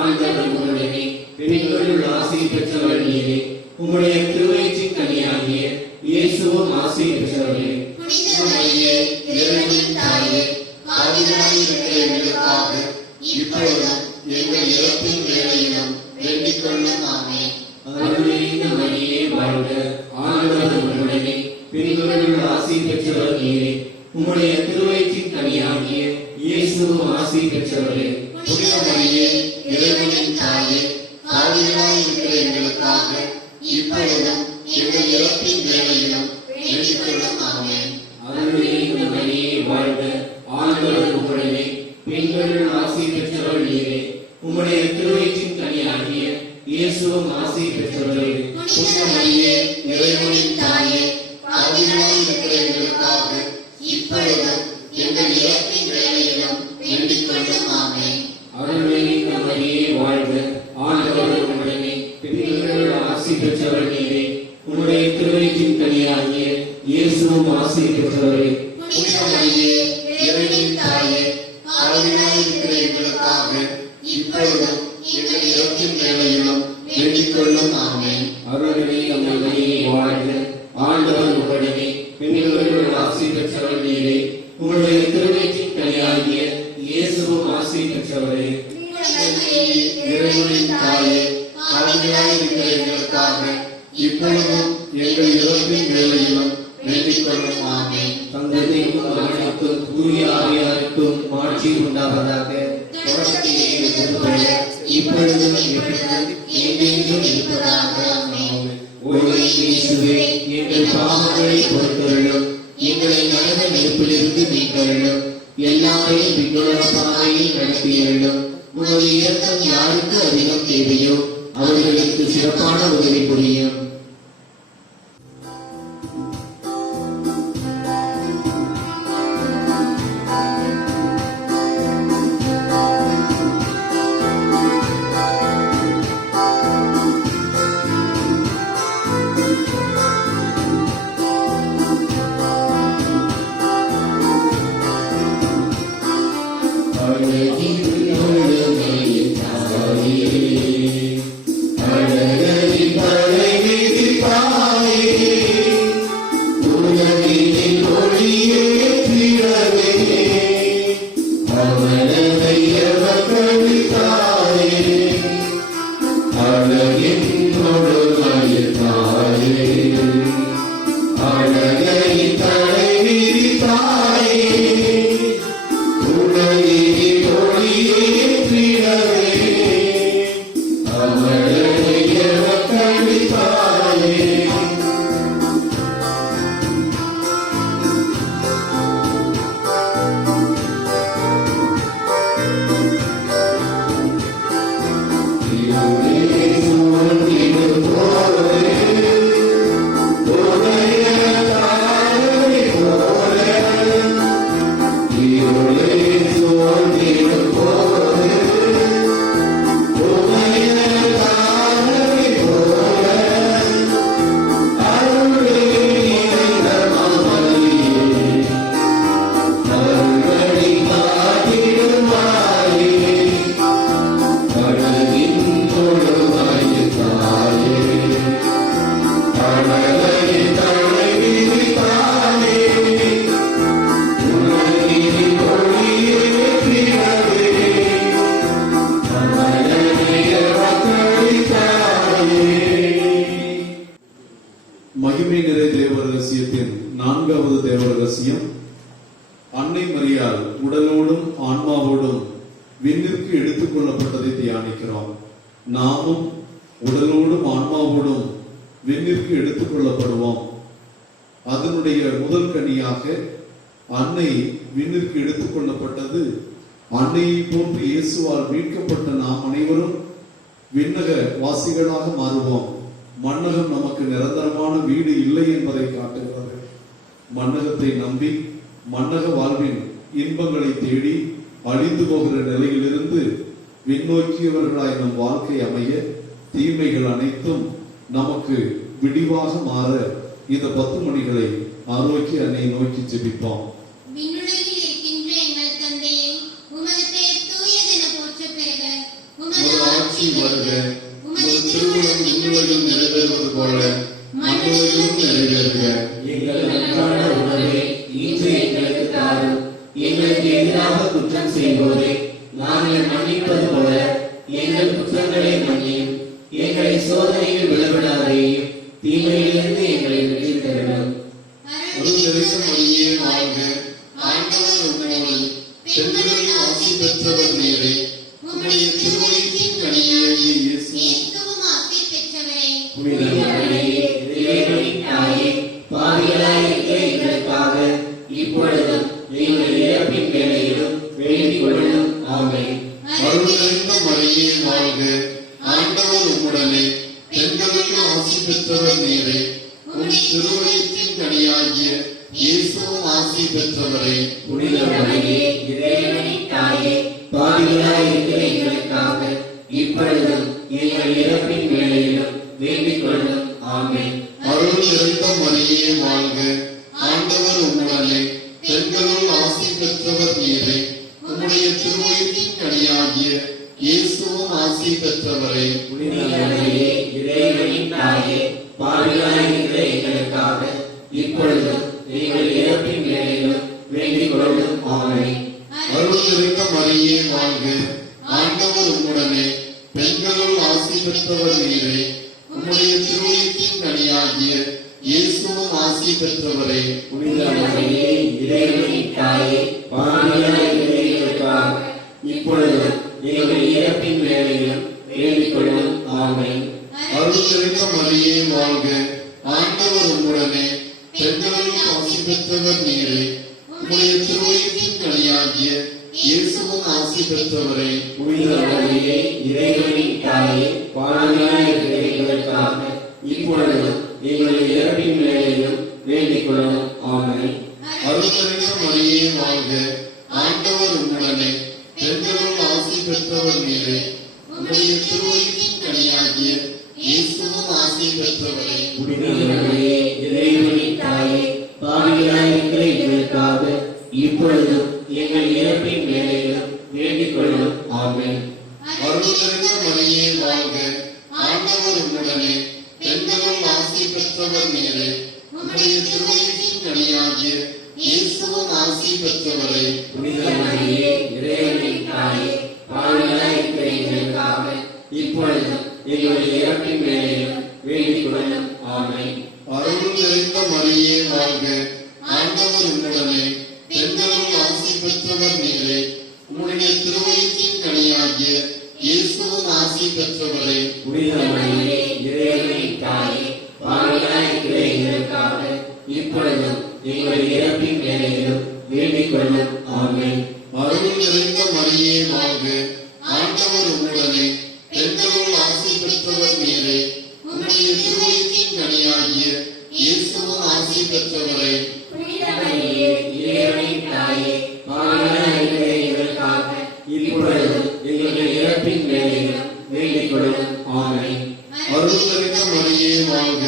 ஆண்டவர் உடனே பெண்களுள் ஆசி பெற்றவர் நீரே. உம்முடைய திருவயிற்றின் கனியாகிய இயேசுவும் ஆசி பெற்றவரே. புனித மரியே, இறைவனின் தாயே, பாவிகளாய் இருக்கிற எங்களுக்காக இப்பொழுதும் எங்கள் இறப்பின் வேளையிலும் வேண்டிக் கொள்ளும். ஆமென். அருள்நிறைந்த மரியே வாழ்க, ஆண்டவர் உம்முடனே, பெண்களுள் ஆசி பெற்றவர் நீரே. உம்முடைய திருவயிற்றின் கனியாகிய இயேசுவும் ஆசி பெற்றவரே. புனித மரியே, இறைவனின் தாயே, பாவிகளாய் இருக்கிற எங்களுக்காக இப்பொழுதும் எங்கள் இறப்பின் வேளையிலும் வேண்டிக் கொள்ளும். ஆமென். அருள்நிறைந்த மரியே வாழ்க, ஆண்டவர் உம்முடனே, பெண்களுள் ஆசி பெற்றவர் நீரே. உம்முடைய திருவயிற்றின் கனியாகிய இயேசுவும் ஆசி பெற்றவரே. புனித மரியே, இறைவனின் தாயே, பாவிகளாய் இருக்கிற எங்களுக்காக இப்பொழுதும் எங்கள் இறப்பின் வேளையிலும் வேண்டிக் கொள்ளும். ஆமென். அருள்நிறைந்த மரியே வாழ்க, ஆண்டவர் உம்முடனே, பெண்களுள் ஆசி பெற்றவர் நீரே. உம்முடைய திருவயிற்றின் கனியாகிய இயேசுவும் ஆசி பெற்றவரே. புனித மரியே, இறைவனின் தாயே, பாவிகளாய் இருக்கிற எங்களுக்காக இப்பொழுதும் எங்கள் இறப்பின் வேளையிலும் வேண்டிக் கொள்ளும். ஆமென். அருள்நிறைந்த மரியே வாழ்க, ஆண்டவர் உம்முடனே, பெண்களுள் ஆசி பெற்றவர் நீரே. உம்முடைய திருவயிற்றின் கனியாகிய இயேசுவும் ஆசி பெற்றவரே. இறைவனின் தாயே, பாவிகளாய் இருக்கிற எங்களுக்காக இப்பொழுதும் எங்கள் இறப்பின் வேளையிலும் வேண்டிக் கொள்ளும். ஆமென். தந்தைக்கும் மகனுக்கும் தூய ஆவியாருக்கும் ஆட்சி உண்டாவதாக. தொடக்கத்தில் இருந்தது போல இப்பொழுதும் எப்பொழுதும் என்றென்றும் இருப்பதாக. ஆமென். ஓ இயேசுவே, எங்கள் பாவங்களை பொறுத்தருளும், எங்களை நரக நெருப்பிலிருந்து மீட்டருளும், எல்லாரையும் விண்ணுலக பாதையில் நடத்தியருளும். உமது இரக்கம் யாருக்கு அதிகம் தேவையோ அவர்களுக்கு சிறப்பான உதவி புரியும். மகிமை நிறை தேவ ரகசியத்தின் 4வது தேவ ரகசியம், அன்னை மரியாள் உடலோடும் ஆன்மாவோடும் விண்ணிற்கு எடுத்துக் கொள்ளப்பட்டதை தியானிக்கிறோம். நாமும் உடலோடும் ஆன்மாவோடும் விண்ணிற்கு எடுத்துக் கொள்ளப்படுவோம். அதனுடைய முதல் கனியாக அன்னை விண்ணிற்கு எடுத்துக் கொள்ளப்பட்டது. அன்னையை போன்று இயேசுவால் மீட்கப்பட்ட நாம் அனைவரும் விண்ணக வாசிகளாக மாறுவோம். மண்ணகம் நமக்கு நிரந்தரமான வீடு இல்லை என்பதை காட்டுகிறது. மண்ணகத்தை நம்பி மண்ணக வாழ்வின் இன்பங்களை தேடி அழிந்து போகிற நிலையிலிருந்து விண்ணோக்கியவர்களாய் நம் வாழ்க்கை அமைய, தீமைகள் அனைத்தும் நமக்கு விடிவாக மாற இந்த 10 மணிகளை ஆரோக்கிய அன்னை நோக்கி ஜெபிப்போம். விண்ணுலகில் இருக்கின்ற எங்கள் தந்தையே, உமது பெயர் தூயதென போற்றப் பெறுக. உமது ஆட்சி வருக. உமது திருவுளம் விண்ணுலகில் நிறைவேறுவது போல மண்ணுலகிலும் நிறைவேறுக. எங்கள் அன்றாட உணவை இன்று நாங்கள் மன்னிப்பது போல எங்கள் குற்றங்களை மன்னியும். எங்களை சோதனையில் விழவிடாதேயும், தீமையிலிருந்து எங்களை விடுவித்தருளும். அருள் நிறைந்த மரியே வாழ்க, ஆண்டவர் உம்மோடு, பெண்களுள் ஆசி பெற்றவர் நீரே. உம்முடைய திருவயிற்றின் கனியாகிய இயேசுவும் ஆசி பெற்றவரே. புனித மரியே, இறைவனின் தாயே, பாவிகளாயிருக்கிற எங்களுக்காக இப்பொழுதும் எங்கள் இறப்பின் வேளையிலும் வேண்டிக் கொள்ளும். ஆமென். அருள் நிறைந்த மரியே வாழ்க, ஆண்டவர் உம்முடனே, பெண்களுள் ஆசி பெற்றவர் நீரே. உம்முடைய திருவயிற்றின் கனியாகிய இயேசுவும் ஆசி பெற்றவரே. புனித மரியே, இறைவனின் தாயே, பாவிகளாயிருக்கிற எங்களுக்காக இப்பொழுதும் எங்கள் இறப்பின் வேளையிலும் வேண்டிக் கொள்ளும். ஆமென். அருள் நிறைந்த மரியே வாழ்க, ஆண்டவர் உம்முடனே, பெண்களுள் ஆசி பெற்றவர் நீரே. உம்முடைய திருவயிற்றின் கனியாகிய இயேசுவும் ஆசி பெற்றவரே. புனித மரியே, இறைவனின் தாயே, பாவிகளாயிருக்கிற எங்களுக்காக இப்பொழுதும் எங்கள் இறப்பின் வேளையிலும் வேண்டிக் கொள்ளும். ஆமென். அருள் நிறைந்த மரியே வாழ்க, ஆண்டவர் உம்முடனே, பெண்களுள் ஆசி பெற்றவர் நீரே. உம்முடைய திருவயிற்றின் கனியாகிய இயேசுவும் ஆசி பெற்றவரே. புனித மரியே, இறைவனின் தாயே, பாவிகளாயிருக்கிற எங்களுக்காக இப்பொழுதும் எங்கள் இறப்பின் வேளையிலும் வேண்டிக் கொள்ளும். ஆமென். அருள் நிறைந்த மரியே வாழ்க, ஆண்டவர் உம்முடனே, பெண்களுள் ஆசி பெற்றவர் நீரே. உம்முடைய திருவயிற்றின் கனியாகிய இயேசுவும் ஆசி பெற்றவரே. புனித மரியே, இறைவனின் தாயே, பாவிகளாயிருக்கிற எங்களுக்காக இப்பொழுதும் எங்கள் இறப்பின் வேளையிலும் வேண்டிக் கொள்ளும். ஆமென். அருள் நிறைந்த மரியே வாழ்க, ஆண்டவர் உம்முடனே, பெண்களுள் ஆசி பெற்றவர் நீரே. உம்முடைய திருவயிற்றின் கனியாகிய இயேசுவும் ஆசி பெற்றவரே. புனித மரியே, இறைவனின் தாயே, பாவிகளாயிருக்கிற எங்களுக்காக இப்பொழுதும் எங்கள் இறப்பின் வேளையிலும் வேண்டிக் கொள்ளும். ஆமென். அருள் நிறைந்த மரியே வாழ்க, ஆண்டவர் உம்முடனே, பெண்களுள் ஆசி பெற்றவர் நீரே. உம்முடைய திருவயிற்றின் கனியாகிய இயேசுவும் ஆசி பெற்றவரே. புனித மரியே, இறைவனின் தாயே, பாவிகளாயிருக்கிற எங்களுக்காக இப்பொழுதும் எங்கள் இறப்பின் வேளையிலும் வேண்டிக் கொள்ளும். ஆமென். அருள் நிறைந்த மரியே வாழ்க, ஆண்டவர் உம்முடனே, பெண்களுள் ஆசி பெற்றவர் நீரே. உம்முடைய திருவயிற்றின் கனியாகிய இயேசுவும் ஆசி பெற்றவரே. புனித மரியே, இறைவனின் தாயே, பாவிகளாயிருக்கிற எங்களுக்காக இப்பொழுதும் எங்கள் இறப்பின் வேளையிலும் வேண்டிக் கொள்ளும். ஆமென். அருள் நிறைந்த மரியே வாழ்க, ஆண்டவர் உம்முடனே, பெண்களுள் ஆசி பெற்றவர் நீரே. உம்முடைய திருவயிற்றின் கனியாகிய இயேசுவும் ஆசி பெற்றவரே. புனித மரியே, இறைவனின் தாயே, பாவிகளாயிருக்கிற எங்களுக்காக இப்பொழுதும் எங்கள் இறப்பின் வேளையிலும் வேண்டிக் கொள்ளும். ஆமென். அருள் நிறைந்த மரியே வாழ்க,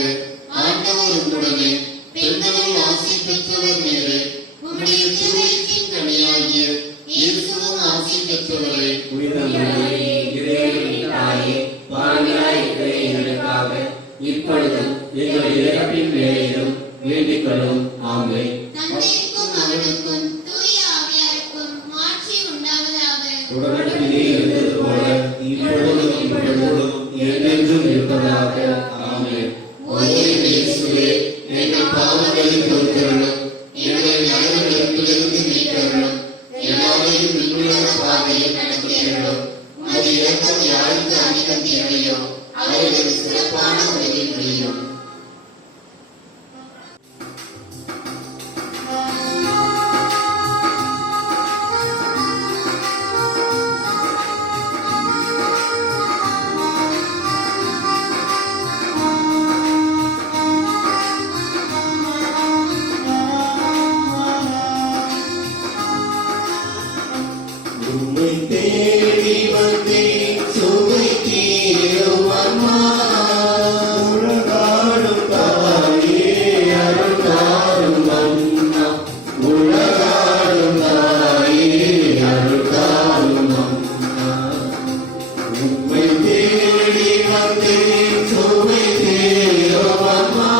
ஆண்டவர் உம்முடனே, பெண்களுள் ஆசி பெற்றவர் நீரே. உம்முடைய திருவயிற்றின் கனியாகிய இயேசுவும் ஆசி பெற்றவரே. புனித மரியே, இறைவனின் தாயே, பாவிகளாயிருக்கிற எங்களுக்காக இப்பொழுதும் எங்கள் இறப்பின் வேளையிலும் வேண்டிக் கொள்ளும். ஆமென். தந்தைக்கும் மகனுக்கும் தூய ஆவியாருக்கும் மாட்சி உண்டாவதாக. தொடக்கத்திலே இருந்தது போல இப்பொழுதும் இப்பொழுதும் என்றென்றும் இருப்பதாக. ஆமென். ஓ என் இயேசுவே, எங்கள் பாவங்களை பொறுத்தருளும், எங்களை நரகத்திலிருந்து மீட்டருளும், எல்லாரையும் விண்ணுலக பாதையில் நடத்தியருளும். உமது இரக்கம் யாருக்கு அதிகம் தேவையோ அவர்களுக்கு சிறப்பான உதவி புரியும். உம்மை தேடி வந்தேன், சுவை தீரும் அம்மா. உலகாடும் தாயே, அருள்தாரும் அம்மா. உலகாடும் தாயே, அருள்தாரும் அம்மா. உம்மை தேடி வந்தேன், சுவை தீரும் அம்மா.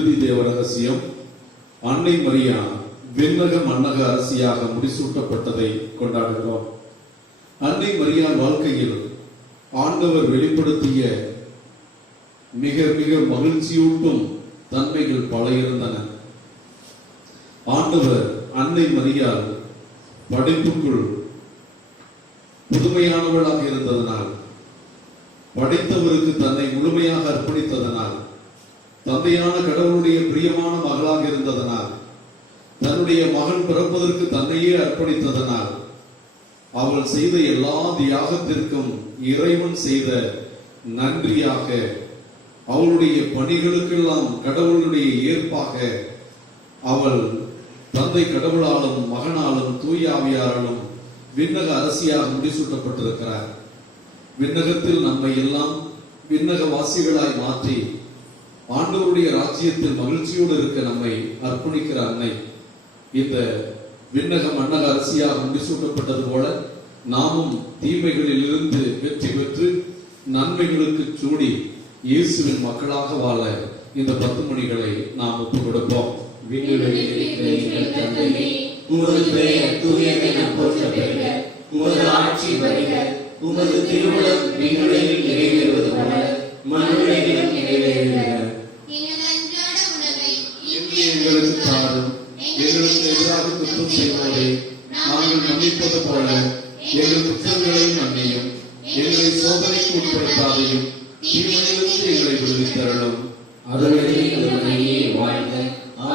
இறுதி தேவ ரகசியம். அன்னை மரியா விண்ணக மன்னக அரசியாக முடிசூட்டப்பட்டதை கொண்டாடுகிறோம். அன்னை மரியா வாழ்க்கையில் ஆண்டவர் வெளிப்படுத்திய மிக மிக மகிழ்ச்சியூட்டும் தன்மைகள் பல இருந்தன. ஆண்டவர் அன்னை மரியாள் படைப்புக்குள் புதுமையானவளாக இருந்ததனால், படைத்தவருக்கு தன்னை முழுமையாக அர்ப்பணித்ததனால், தந்தையான கடவுளுடைய பிரியமான மகளாக இருந்ததனால், தன்னுடைய மகன் பிறப்பதற்கு தன்னையே அர்ப்பணித்ததனால், அவள் செய்த எல்லா தியாகத்திற்கும் இறைவன் செய்த நன்றியாக, அவளுடைய பணிகளுக்கெல்லாம் கடவுளுடைய ஏற்பாக அவள் தந்தை கடவுளாலும் மகனாலும் தூய ஆவியாராலும் விண்ணக அரசியாக முடிசூட்டப்பட்டிருக்கிறார். விண்ணகத்தில் நம்மை எல்லாம் விண்ணக வாசிகளாய் மாற்றி ஆண்டவருடைய ராஜ்யத்தில் மகிழ்ச்சியோடு இருக்க நம்மை அர்ப்பணிக்கிற அன்னை இந்த விண்ணக மன்னக அரசியாக முடிசூட்டப்பட்டது போல நாமும் தீமைகளில் இருந்து வெற்றி பெற்று நன்மைகளுக்கு சூடி இயேசுவின் மக்களாக வாழ இந்த 10 மணிகளை நாம் ஒப்புக் கொடுப்போம். உமது பெயர் தூயதென போற்றப் பெறுக. உமது ஆட்சி வருக. உமது திருவுளம் விண்ணுலகில் நிறைவேறுவது போல மண்ணுலகிலும் நிறைவேறுக. எங்கள் அன்றாட உணவை இன்று எங்களுக்கு தாரும். எங்களுக்கு எதிராக குற்றம் செய்வோரை நாங்கள் மன்னிப்பது போல எங்கள் குற்றங்களை மன்னியும். எங்களை சோதனைக்கு உட்படுத்தாதையும் தீமையிலிருந்து எங்களை விடுவித்தருளும். அருள்நிறையே வாழ்க.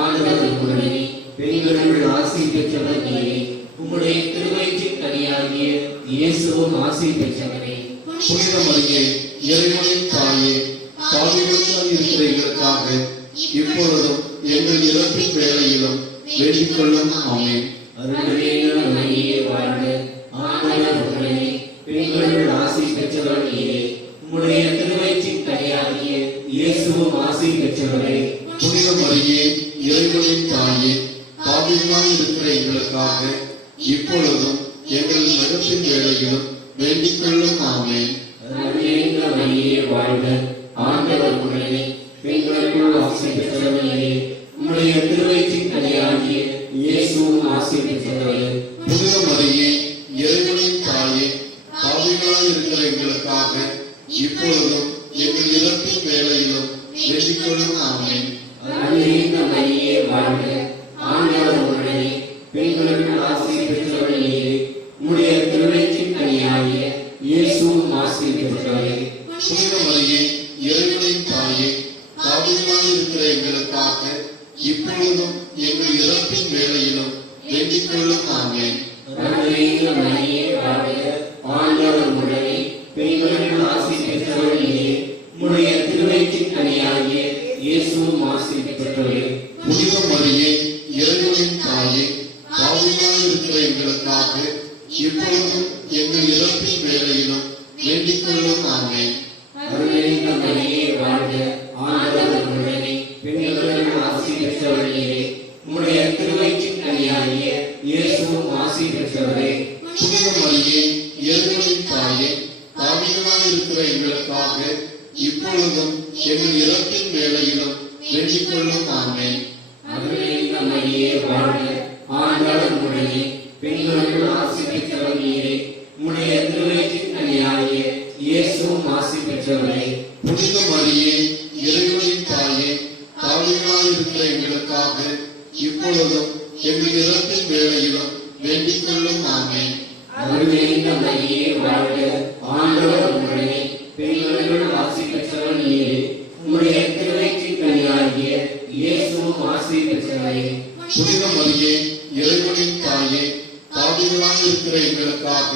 ஆண்டவர் உடனே பெண்களுள் ஆசி பெற்றவர் நீரே. உம்முடைய திருவயிற்றின் கனியாகிய இயேசுவும் ஆசி பெற்றவரே. புனித மரியே, இறைவனின் தாயே, பாவிகளுக்காய் இருக்கிற எங்களுக்காக இப்பொழுதும் எங்கள் இறப்பின் வேளையிலும் வேண்டிக் கொள்ளும். ஆமென். அருள்நிறையே வாழ்க. ஆண்டவர் உடனே பெண்களுள் ஆசி பெற்றவர் நீரே. உம்முடைய திருவயிற்றின் கனியாகிய இயேசுவும் ஆசி பெற்றவரே. புனித மரியே, இறைவனின் தாயே, பாவிகளாய் இருக்கிற எங்களுக்காக இப்பொழுதும் எங்கள் மரணத்தின் வேளையிலும் வேண்டிக் கொள்ளும். ஆமென். அருள்நிறையே வாழ்க. ஆண்டவர் உடனே பெண்களுள் ஆசி பெற்றவர் நீரே. உம்முடைய திருவயிற்றின் கனியாகிய இயேசுவும் ஆசி பெற்றவரே. புனித மரியே, இறைவனின் தாயே, பாவிகளாய் இருக்கிற எங்களுக்காக இப்பொழுதும் எங்கள் இறப்பின் வேளையிலும் வேண்டிக் கொள்ளும். ஆமென். அருள்நிறையே வாழ்க. ஆண்டவர் உடனே பெண்களுள் ஆசி பெற்றவர் நீரே. உம்முடைய திருவயிற்றின் கனியாகிய இயேசுவும் ஆசி பெற்றவரே. புனித மரியே, இறைவனின் தாயே, பாவிகளாய் இருக்கிற எங்களுக்காக இப்பொழுதும் எங்கள் இறப்பின் வேளையிலும் வேண்டிக் கொள்ளும். ஆமென். அருள்நிறையே வாழ்க. ஆண்டவர் உடனே பெண்களுள் ஆசி பெற்றவர் நீரே. உம்முடைய திருவயிற்றின் கனியாகிய இயேசுவும் ஆசி பெற்றவரே. புனித மரியே, இறைவனின் தாயே, பாவிகளாய் இருக்கிற எங்களுக்காக இப்பொழுதும் எங்கள் இறப்பின் வேளையிலும் வேண்டிக் கொள்ளும். ஆமென். அருள்நிறையே வாழ்க. ஆண்டவர் உடனே பெண்களுள் ஆசி பெற்றவர் நீரே. உம்முடைய திருவயிற்றின் கனியாகிய இயேசுவும் ஆசி பெற்றவரே. புனித மரியே, இறைவனின் தாயே, பாவிகளாய் இருக்கிற எங்களுக்காக இப்பொழுதும் எங்கள் இறப்பின் வேளையிலும் வேண்டிக் கொள்ளும். ஆமென். அருள்நிறையே வாழ்க. ஆண்டவர் உடனே பெண்களுள் ஆசி பெற்றவர் நீரே. உம்முடைய திருவயிற்றின் கனியாகிய இயேசுவும் ஆசி பெற்றவரே. புனித மரியே, இறைவனின் தாயே, பாவிகளாய் இருக்கிற எங்களுக்காக இப்பொழுதும் எங்கள் இறப்பின் வேளையிலும் வேண்டிக் கொள்ளும். ஆமென். அருள்நிறையே வாழ்க. ஆண்டவர் உடனே பெண்களுள் ஆசி பெற்றவர் நீரே. உம்முடைய திருவயிற்றின் கனியாகிய இயேசுவும் ஆசி பெற்றவரே. புனித மரியே, இறைவனின் தாயே, பாவிகளாய் இருக்கிற எங்களுக்காக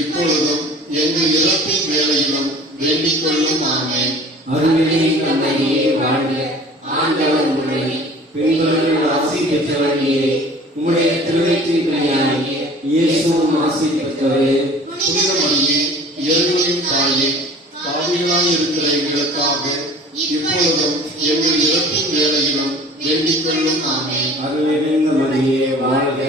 இப்பொழுதும் எங்கள் இறப்பின் வேளையிலும் வேண்டிக் கொள்ளும். ஆமென். அருள்நிறையே வாழ்க. ஆண்டவர் உடனே பெண்களுள் ஆசி பெற்றவர் நீரே. உம்முடைய திருவயிற்றின் கனியாகிய இயேசுவும் ஆசி பெற்றவரே. புனித மரியே, இறைவனின் தாயே, பாவிகளாய் இருக்கிற எங்களுக்காக இப்பொழுதும் எங்கள் இறப்பின் வேளையிலும் வேண்டிக் கொள்ளும். ஆமென். அருள்நிறையே வாழ்க.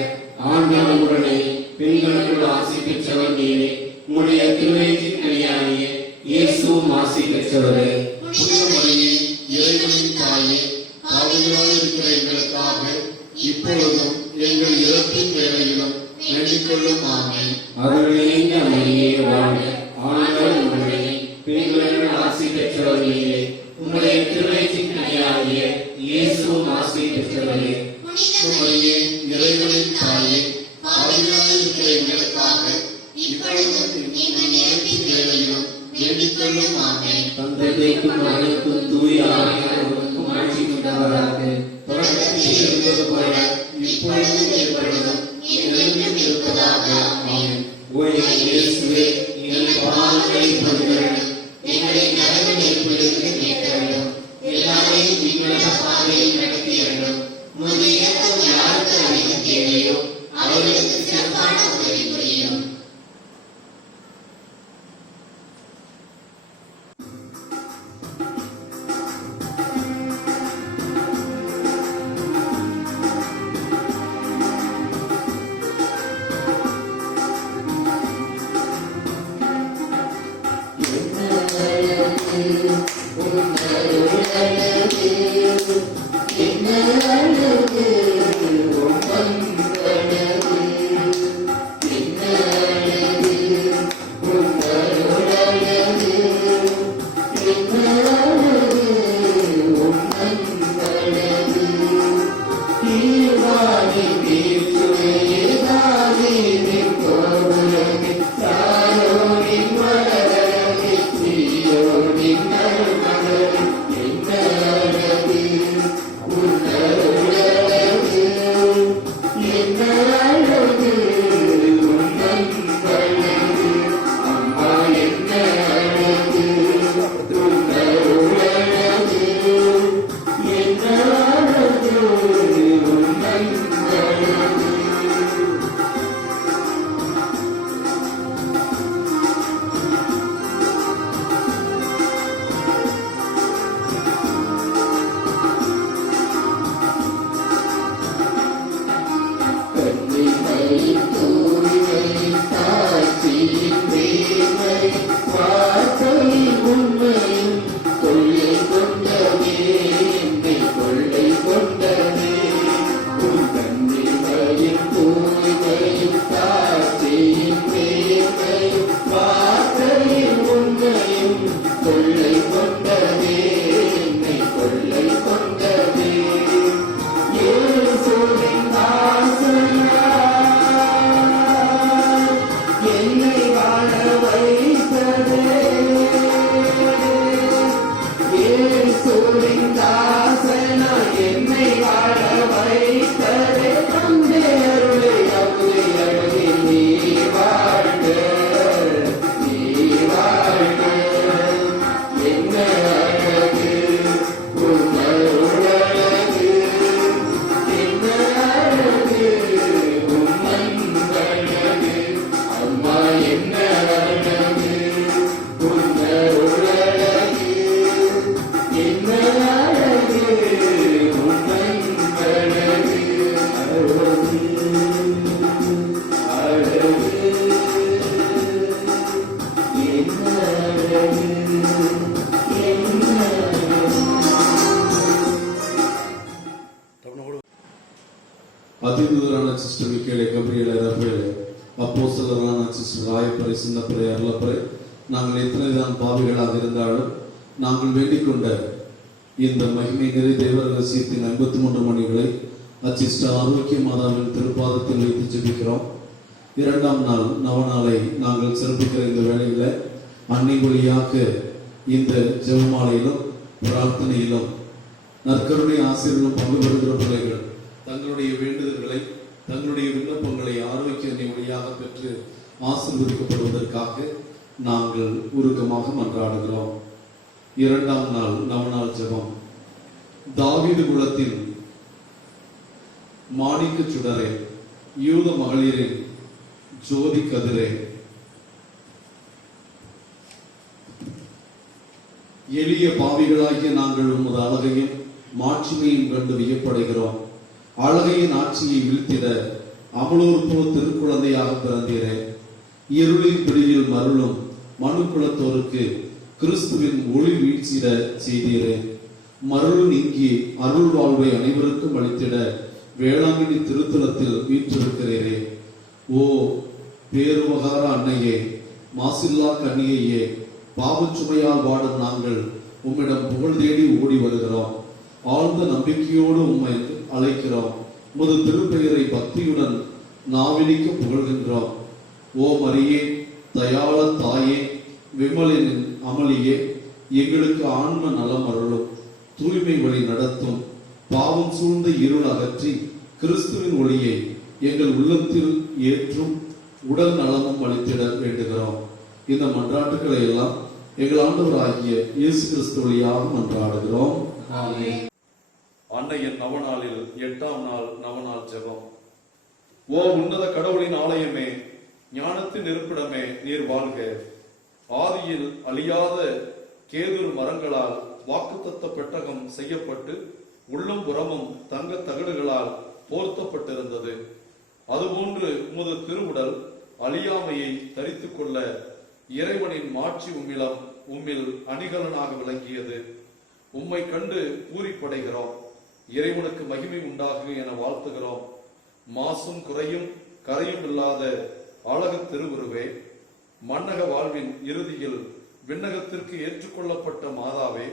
ஆண்டவர் உடனே பெண்களுள் ஆசி பெற்றவர் நீரே. உம்முடைய திருவயிற்றின் கனியாகிய இயேசுவும் ஆசி பெற்றவரே. புனித மரியே, இறைவனின் தாயே, பாவிகளாய் இருக்கிற எங்களுக்காக இப்பொழுதும் எங்கள் இறப்பின் வேளையிலும் வேண்டிக் கொள்ளும். ஆமென். அருள் நிறைந்த மரியே வாழ்க, ஆண்டவர் உம்முடனே, பெண்களுள் ஆசி பெற்றவர் நீரே. உம்முடைய திருவயிற்றின் கனியாகிய இயேசுவும் ஆசி பெற்றவரே. மரியே, இறைவனின் தாயே, பாவிகளாய் இருக்கிற எங்களுக்காக இப்பொழுதும் எங்கள் இறப்பின் வேளையிலும் வேண்டிக் கொள்ளும். ஆமென். தந்தைக்கும் மகனுக்கும் தூய ஆவியானவருக்கும் ஆட்சி உண்டாவதாக. தொடக்கத்தில் இருந்தது போல இப்பொழுதும் எப்பொழுதும் என்றென்றும் இருப்பதாக. ஆமென். ஓ என் இயேசுவே, எங்கள் பாவங்களை பொறுத்தருளும். எங்களை நரக நெருப்பிலிருந்து மீட்டருளும். எல்லாரையும் விண்ணுலக பாதையில் நடத்தியருளும். உமது இரக்கம் யாருக்கு அதிகம் தேவையோ அவர்களுக்கு சிறப்பான உதவி புரியும். அதிதூதரான சிஸ்டர் மிக்கேலே, கபிரியேலே, ரஃபேலே, அப்போஸ்தலரான சிஸ்டர் ராயப்பரை, சின்னப்பரை, அருளப்பரை, நாங்கள் எத்தனைதான் பாவிகளாக இருந்தாலும் நாங்கள் வேண்டிக் கொண்ட இந்த மகிமை நிறை தேவ ரகசியத்தின் 53 மணிகளை அச்சிஸ்டர் ஆரோக்கிய மாதாவின் திருப்பாதத்தில் வைத்து ஜெபிக்கிறோம். 2ஆம் நாள் நவநாளை நாங்கள் சிறப்பிக்கிற இந்த வேளையில அன்னை வழியாக இந்த ஜெபமாலையிலும் பிரார்த்தனையிலும் நற்கருணை ஆசிரியர்களும் பங்கு பெறுகிற பிள்ளைகள் தங்களுடைய வேண்டுதல்களை, தங்களுடைய விண்ணப்பங்களை ஆரோக்கிய அன்னை வழியாக பெற்று ஆசீர்வதிக்கப்படுவதற்காக நாங்கள் உருக்கமாக மன்றாடுகிறோம். 2ஆம் நாள் நவநாள் ஜெபம். தாவீது குலத்தின் மாணிக்க சுடரே, யூத மகளிரின் ஜோதி கதிரே, எளிய பாவிகளாகிய நாங்கள் உமது அழகையும் மாட்சிமையும் கண்டு வியப்படைகிறோம். அழகையின் ஆட்சியை வீழ்த்திட அமலோற்புவ திருக்குழந்தையாக பிறந்தீரே. இருளின் பிடியில் மருளும் மனு குலத்தோருக்கு கிறிஸ்துவின் ஒளி வீழ்ச்சிட செய்தீரே. மருள் நீங்கி அருள் வாழ்வை அனைவருக்கும் அளித்திட வேளாங்கண்ணி திருத்தலத்தில் வீற்றிருக்கிறீரே. ஓ பேருபகார அன்னையே, மாசில்லா கன்னிகையே, பாவச்சுமையால் வாடும் நாங்கள் உம்மிடம் புகழ் தேடி ஓடி வருகிறோம். ஆழ்ந்த நம்பிக்கையோடு உம்மை அழைக்கிறோம். உமது திருப்பெயரை பக்தியுடன் நாவினிக்க புகழ்கின்றோம். ஓ மரியே, தயாள தாயே, விமலின் அமளியே, எங்களுக்கு ஆன்ம நலம் அருளும், தூய்மை வழி நடத்தும், பாவம் சூழ்ந்த இருள் அகற்றி கிறிஸ்துவின் ஒளியை எங்கள் உள்ளத்தில் ஏற்றும் உடல் நலமும் அளித்திட வேண்டுகிறோம். இந்த மன்றாட்டுக்களை எல்லாம் எங்கள் ஆண்டவராகிய இயேசு கிறிஸ்து வழியாக மன்றாடுகிறோம். அன்னையின் நவநாளில் 8ஆம் நாள் நவநாள் ஜெபம். ஓ உன்னத கடவுளின் ஆலயமே, ஞானத்தின் இருப்பிடமே, நீர் வாழ்க. ஆதியில் அழியாத கேதுரு மரங்களால் வாக்குத்தத்த பெட்டகம் செய்யப்பட்டு உள்ளும் புறமும் தங்க தகடுகளால் போர்த்தப்பட்டிருந்தது. அதுபோன்று உமது திருவுடல் அழியாமையை தரித்துக் கொள்ள இறைவனின் மாட்சி உம்மில் அணிகலனாக விளங்கியது. உம்மை கண்டு பூரிப்படைகிறோம். இறைவனுக்கு மகிமை உண்டாகு என வாழ்த்துகிறோம். மாசும் குறையும் கரையும் இல்லாத அழகு திருவுருவே, மன்னக வாழ்வின் இறுதியில் விண்ணகத்திற்கு ஏற்றுக்கொள்ளப்பட்ட மாதாவே,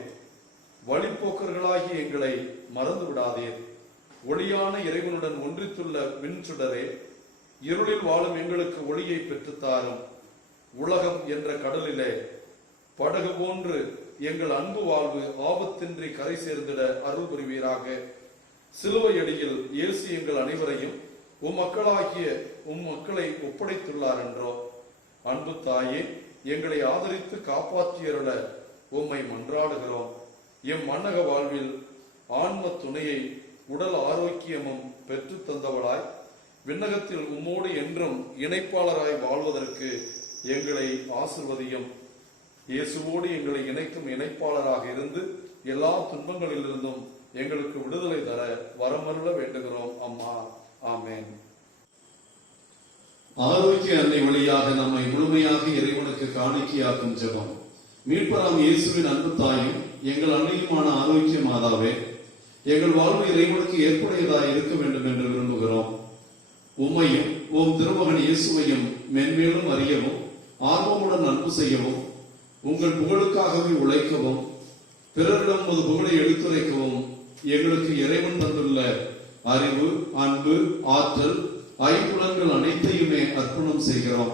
வழிப்போக்கர்களாகி எங்களை மறந்து விடாதீர். ஒளியான இறைவனுடன் ஒன்றித்துள்ள விண்சுடரே, இருளில் வாழும் எங்களுக்கு ஒளியை பெற்றுத்தாரும். உலகம் என்ற கடலிலே படகு போன்று எங்கள் அன்பு வாழ்வு ஆபத்தின்றி கரை சேர்ந்திட அருள் புரிவீராக. சிலுவை அடியில் இயேசு எங்கள் அனைவரையும் உம் மக்களை ஒப்படைத்துள்ளார் என்றோ. அன்பு தாயே, எங்களை ஆதரித்து காப்பாற்றியருள உம்மை மன்றாடுகிறோம். எம் மன்னக வாழ்வில் ஆன்ம துணையை உடல் ஆரோக்கியமும் பெற்று தந்தவளாய் விண்ணகத்தில் உம்மோடு என்றும் இணைப்பாளராய் வாழ்வதற்கு எங்களை ஆசிர்வதியும். இயேசுவோடு எங்களை இணைக்கும் இணைப்பாளராக இருந்து எல்லா துன்பங்களிலிருந்தும் எங்களுக்கு விடுதலை தர வரமருள வேண்டுகிறோம் அம்மா. ஆமேன். ஆரோக்கிய அன்னை வழியாக நம்மை முழுமையாக இறைவனுக்கு காணிக்கையாக்கும் ஜெபம். மீட்பராம் இயேசுவின் அன்பு தாயும் எங்கள் அன்னையுமான ஆரோக்கிய மாதாவே, எங்கள் வாழ்வு இறைவனுக்கு ஏற்புடையதாக இருக்க வேண்டும் என்று விரும்புகிறோம். உம்மையும் உம் திருமகன் இயேசுவையும் மென்மேலும் அறியவும் ஆர்வமுடன் அன்பு செய்யவும் உங்கள் புகழுக்காகவே உழைக்கவும் பிறரிடம் ஒரு புகழை எடுத்துரைக்கவும் எங்களுக்கு இறைவன் தந்துள்ள அறிவு, அன்பு, ஆற்றல், ஐம்புலன்கள் அனைத்தையுமே அர்ப்பணம் செய்கிறோம்.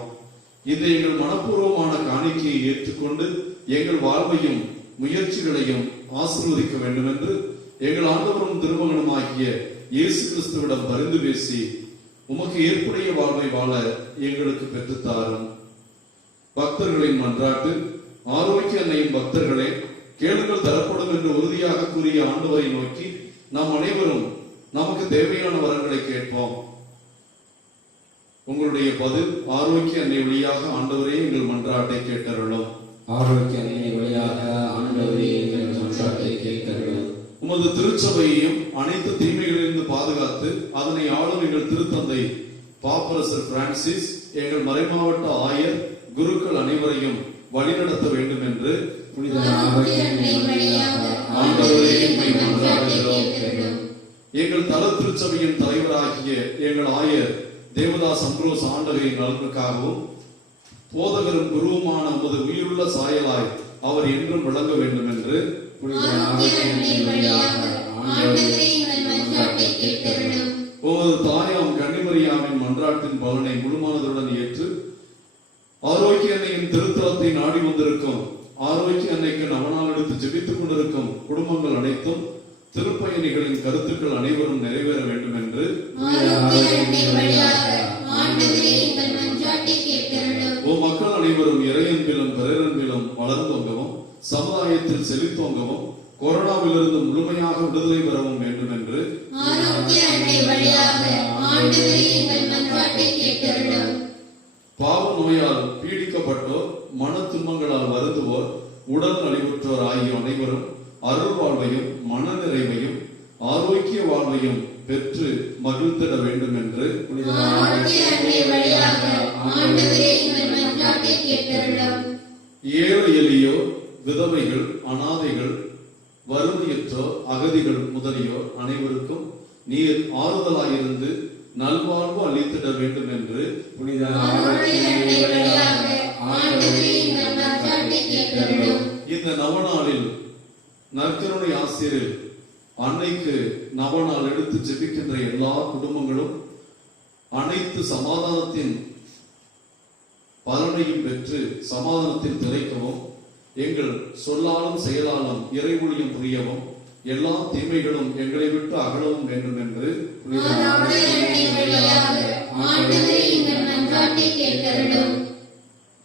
இந்த எங்கள் மனப்பூர்வமான காணிக்கையை ஏற்றுக்கொண்டு எங்கள் வாழ்வையும் முயற்சிகளையும் ஆசீர்வதிக்க வேண்டும் என்று எங்கள் ஆண்டவரும் திருமகனும் ஆகிய இயேசு கிறிஸ்துவிடம் பரிந்து பேசி உமக்கு ஏற்புடைய வாழ்வை வாழ எங்களுக்கு பெற்றுத்தாரும். பக்தர்களின் மன்றாட்டு. ஆரோக்கிய அன்னையின் பக்தர்களே, கேளுங்கள் தரப்படும் என்று உறுதியாக கூறிய ஆண்டவரை நோக்கி நாம் அனைவரும் நமக்கு தேவையான வரங்களை கேட்போம். உங்களுடைய பதில் ஆரோக்கிய அன்னை வழியாக ஆண்டவரே எங்கள் மன்றாட்டை கேட்டருளும். ஆரோக்கிய அன்னை வழியாக ஆண்டவரே எங்கள் மன்றாட்டை கேட்டருளும். உமது திருச்சபையையும் அனைத்து தீமைகளிலிருந்து பாதுகாத்து அதனை ஆளும் எங்கள் திருத்தந்தை பாப்பரசர் பிரான்சிஸ், எங்கள் மறைமாவட்ட ஆயர், குருக்கள் அனைவரையும் வழிநடத்த வேண்டும் என்று புனித ஆரோக்கிய அன்னை வழியாக ஆண்டவரே உம்மை மன்றாடுகிறோம். எங்கள் தல திருச்சபையின் தலைவராகிய எங்கள் ஆயர் தேவதாஸ் அம்ப்ரோஸ் ஆண்டவரின் நலனுக்காகவும் போதகரும் குருவுமான உமது உயிருள்ள சாயலாய் அவர் என்றும் விளங்க வேண்டும் என்று புனித ஆரோக்கிய அன்னை வழியாக ஆண்டவரே எங்கள் மன்றாட்டை கேட்டருளும். உமது தாயாம் கன்னிமரியாவின் மன்றாட்டின் பலனை முழுமனதுடன் ஏற்று ஆரோக்கிய அன்னையின் திருத்தலத்தை நாடி வந்திருக்கும் ஆரோக்கிய அன்னைக்கு நவநாள் எடுத்து ஜெபித்துக் கொண்டிருக்கும் குடும்பங்கள் அனைத்தும் திருப்பயணிகளின் கருத்துக்கள் அனைவரும் நிறைவேற வேண்டும் என்று மக்கள் அனைவரும் இறையன்பிலும் பிறரன்பிலும் வளர்ந்தோங்கவும் சமுதாயத்தில் செழித்தோங்கவும் கொரோனாவிலிருந்து முழுமையாக விடுதலை பெறவும் வேண்டும் என்று பாவ நோயால் பீடிக்கப்பட்டோர், மன துன்பங்களால் வருந்துவோர், உடல் நலிவுற்றோர் ஆகிய அனைவரும் அருள் வாழ்வையும் மன நிறைவையும் ஆரோக்கிய வாழ்வையும் பெற்று மகிழ்ந்திட வேண்டும் என்று ஏழை எளியோர், விதவைகள், அனாதைகள், வறுமையற்றோர், அகதிகள் முதலியோர் அனைவருக்கும் நீர் ஆறுதலாயிருந்து நல்வாழ்வு அளித்திட வேண்டும் என்று புனித அவருடைய அன்னை வழியாக ஆண்டவரே எங்கள் மன்றாட்டை கேட்டருளும். இந்த நவநாளில் நற்கருணை ஆசிரியரில் அன்னைக்கு நவநாள் எடுத்து ஜெபிக்கின்ற எல்லா குடும்பங்களும் அனைத்து சமாதானத்தின் பலனையும் பெற்று சமாதானத்தில் திளைக்கவும், எங்கள் சொல்லாலும் செயலாலும் இறைவொழியும் புரியவும், எல்லா தீமைகளும் எங்களை விட்டு அகலவும் வேண்டும் என்று அவருடைய அன்னை வழியாக ஆண்டவரே எங்கள் மன்றாட்டை கேட்டருளும்.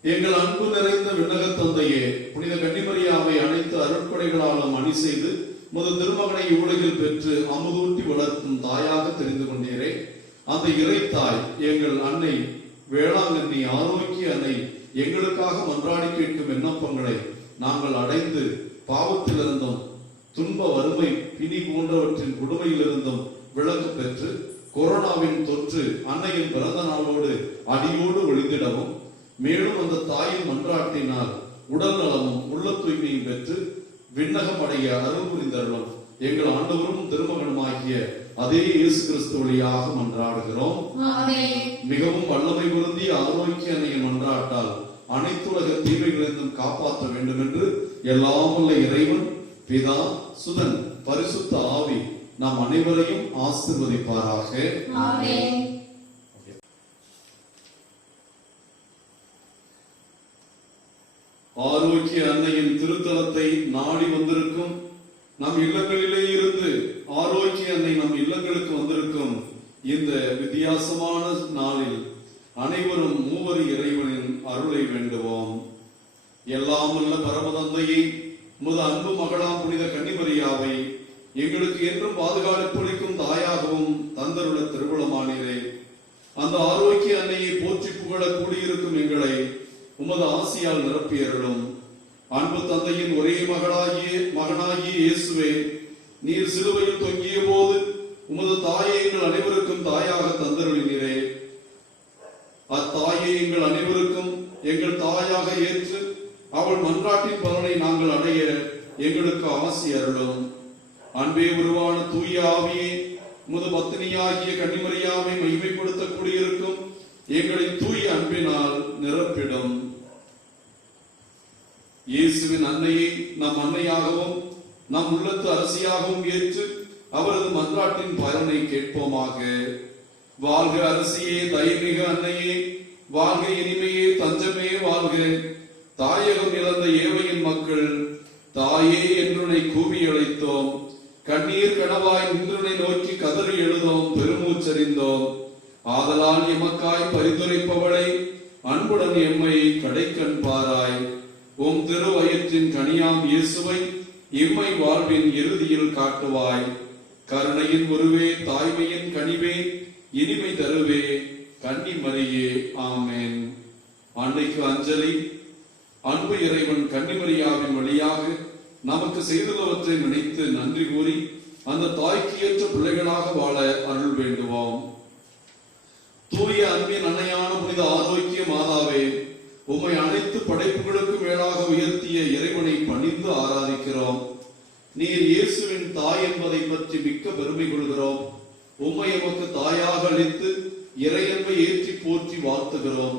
எங்கள் அன்பு நிறைந்த விண்ணக தந்தையே, புனித கன்னிமரியாவை அனைத்து அருட்கொடைகளாலும் அணி செய்து முது திருமகனை உலகில் பெற்று அமுதூட்டி வளர்க்கும் தாயாக தெரிந்து கொண்டீரே. அந்த இறைத்தாய் எங்கள் அன்னை வேளாங்கண்ணி ஆரோக்கிய அன்னை எங்களுக்காக மன்றாடி கேட்கும் விண்ணப்பங்களை நாங்கள் அடைந்து பாவத்திலிருந்தும் துன்ப வறுமை பிணி போன்றவற்றின் கொடுமையிலிருந்தும் விலக்கு பெற்று கொரோனாவின் தொற்று அன்னையின் பிறந்த நாளோடு அடியோடு ஒளிந்திடவும், மேலும் அந்த தாயின் மன்றாட்டினால் உடல் நலமும் உள்ள தூய்மையும் பெற்று விண்ணகம் அடைய அருள் புரிந்தருளும் எங்கள் ஆண்டவரும் திருமகனுமாகிய அதே இயேசு கிறிஸ்து வழியாக மன்றாடுகிறோம். மிகவும் வல்லமை பொருந்தி ஆரோக்கிய அன்னையின் மன்றாட்டால் அனைத்துலக தீமைகளிலிருந்தும் காப்பாற்ற வேண்டும் என்று எல்லாம் உள்ள இறைவன் பிதா, சுதன், பரிசுத்த ஆவி நாம் அனைவரையும் ஆசீர்வதிப்பாராக. ஆரோக்கிய அன்னையின் திருத்தலத்தை நாடி வந்திருக்கும் நம் இல்லங்களிலே இருந்து ஆரோக்கிய அன்னை நம் இல்லங்களுக்கு வந்திருக்கும் இந்த வித்தியாசமான நாளில் அனைவரும் மூவரு இறைவனின் அருளை வேண்டுவோம். எல்லாம் உள்ள பரமதந்தையை, உமது அன்பு மகளாம் புனித கன்னிமரியாவை எங்களுக்கு என்றும் பாதுகாப்பளிக்கும் தாயாகவும் தந்தருள திருவுளமானீரே. அந்த ஆரோக்கிய அன்னையை போற்றி புகழ கூடியிருக்கும் எங்களை உமது ஆசியால் நிரப்பியருளும். அன்பு தந்தையின் ஒரே மகனாகிய இயேசுவே, நீர் சிலுவையில் தொங்கிய போது உமது தாயை எங்கள் அனைவருக்கும் தாயாக தந்தருளினீரே. அத்தாயை எங்கள் அனைவருக்கும் எங்கள் தாயாக ஏற்று அவள் மன்றாட்டின் பலனை நாங்கள் அடைய எங்களுக்கு ஆசி அருளும். அன்பே உருவான தூய ஆவியே, உமது பத்தினியாகிய கன்னிமரியாவை மகிமைப்படுத்த கூடியிருக்கும் எங்களின் தூய அன்பினால் நிரப்பிடும். இயேசுவின் அன்னையை நம் அன்னையாகவும் நம் உள்ளத்து அரசியாகவும் ஏற்று அவரது மன்றாட்டின் பலனை கேட்போமாக. வாழ்க அரசியே, தைமிக அன்னையே, வாழ்க இனிமையே, தஞ்சமே வாழ்க. தாயகம் இழந்த ஏழையின் மக்கள் தாயே என்றுனை கூவி அழைத்தோம். கண்ணீர் கனவாய் நின்றுனை நோக்கி கதறி எழுதோம், பெருமூச்சறிந்தோம். ஆதலால் எமக்காய் பரிந்துரைப்பவளை அன்புடன் எம்மை கடைக்கண் பாராய். உம் திருவயிற்றின் கனியாம் இயேசுவை இம்மை வாழ்வின் இறுதியில் காட்டுவாய். கருணையின் உருவே, தாய்மையின் கனிவே, இனிமை தருவே, கன்னி மரியே. ஆமென். அன்னைக்கு அஞ்சலி. அன்பு இறைவன் கன்னிமரியாவின் வழியாக நமக்கு செய்துள்ளவற்றை நினைத்து நன்றி கூறி அந்த தாய்க்கு ஏற்ற பிள்ளைகளாக வாழ அருள் வேண்டுவோம். தூய அன்பின் அன்னையான புனித ஆரோக்கிய மாதாவே, உம்மை அனைத்து படைப்புகளுக்கும் மேலாக உயர்த்திய இறைவனை பணிந்து ஆராதிக்கிறோம். நீர் இயேசுவின் தாய் என்பதை பற்றி மிக்க பெருமை கொள்கிறோம். உம்மை எமக்கு தாயாக அளித்து இறையன்பை ஏற்றி போற்றி வாழ்த்துகிறோம்.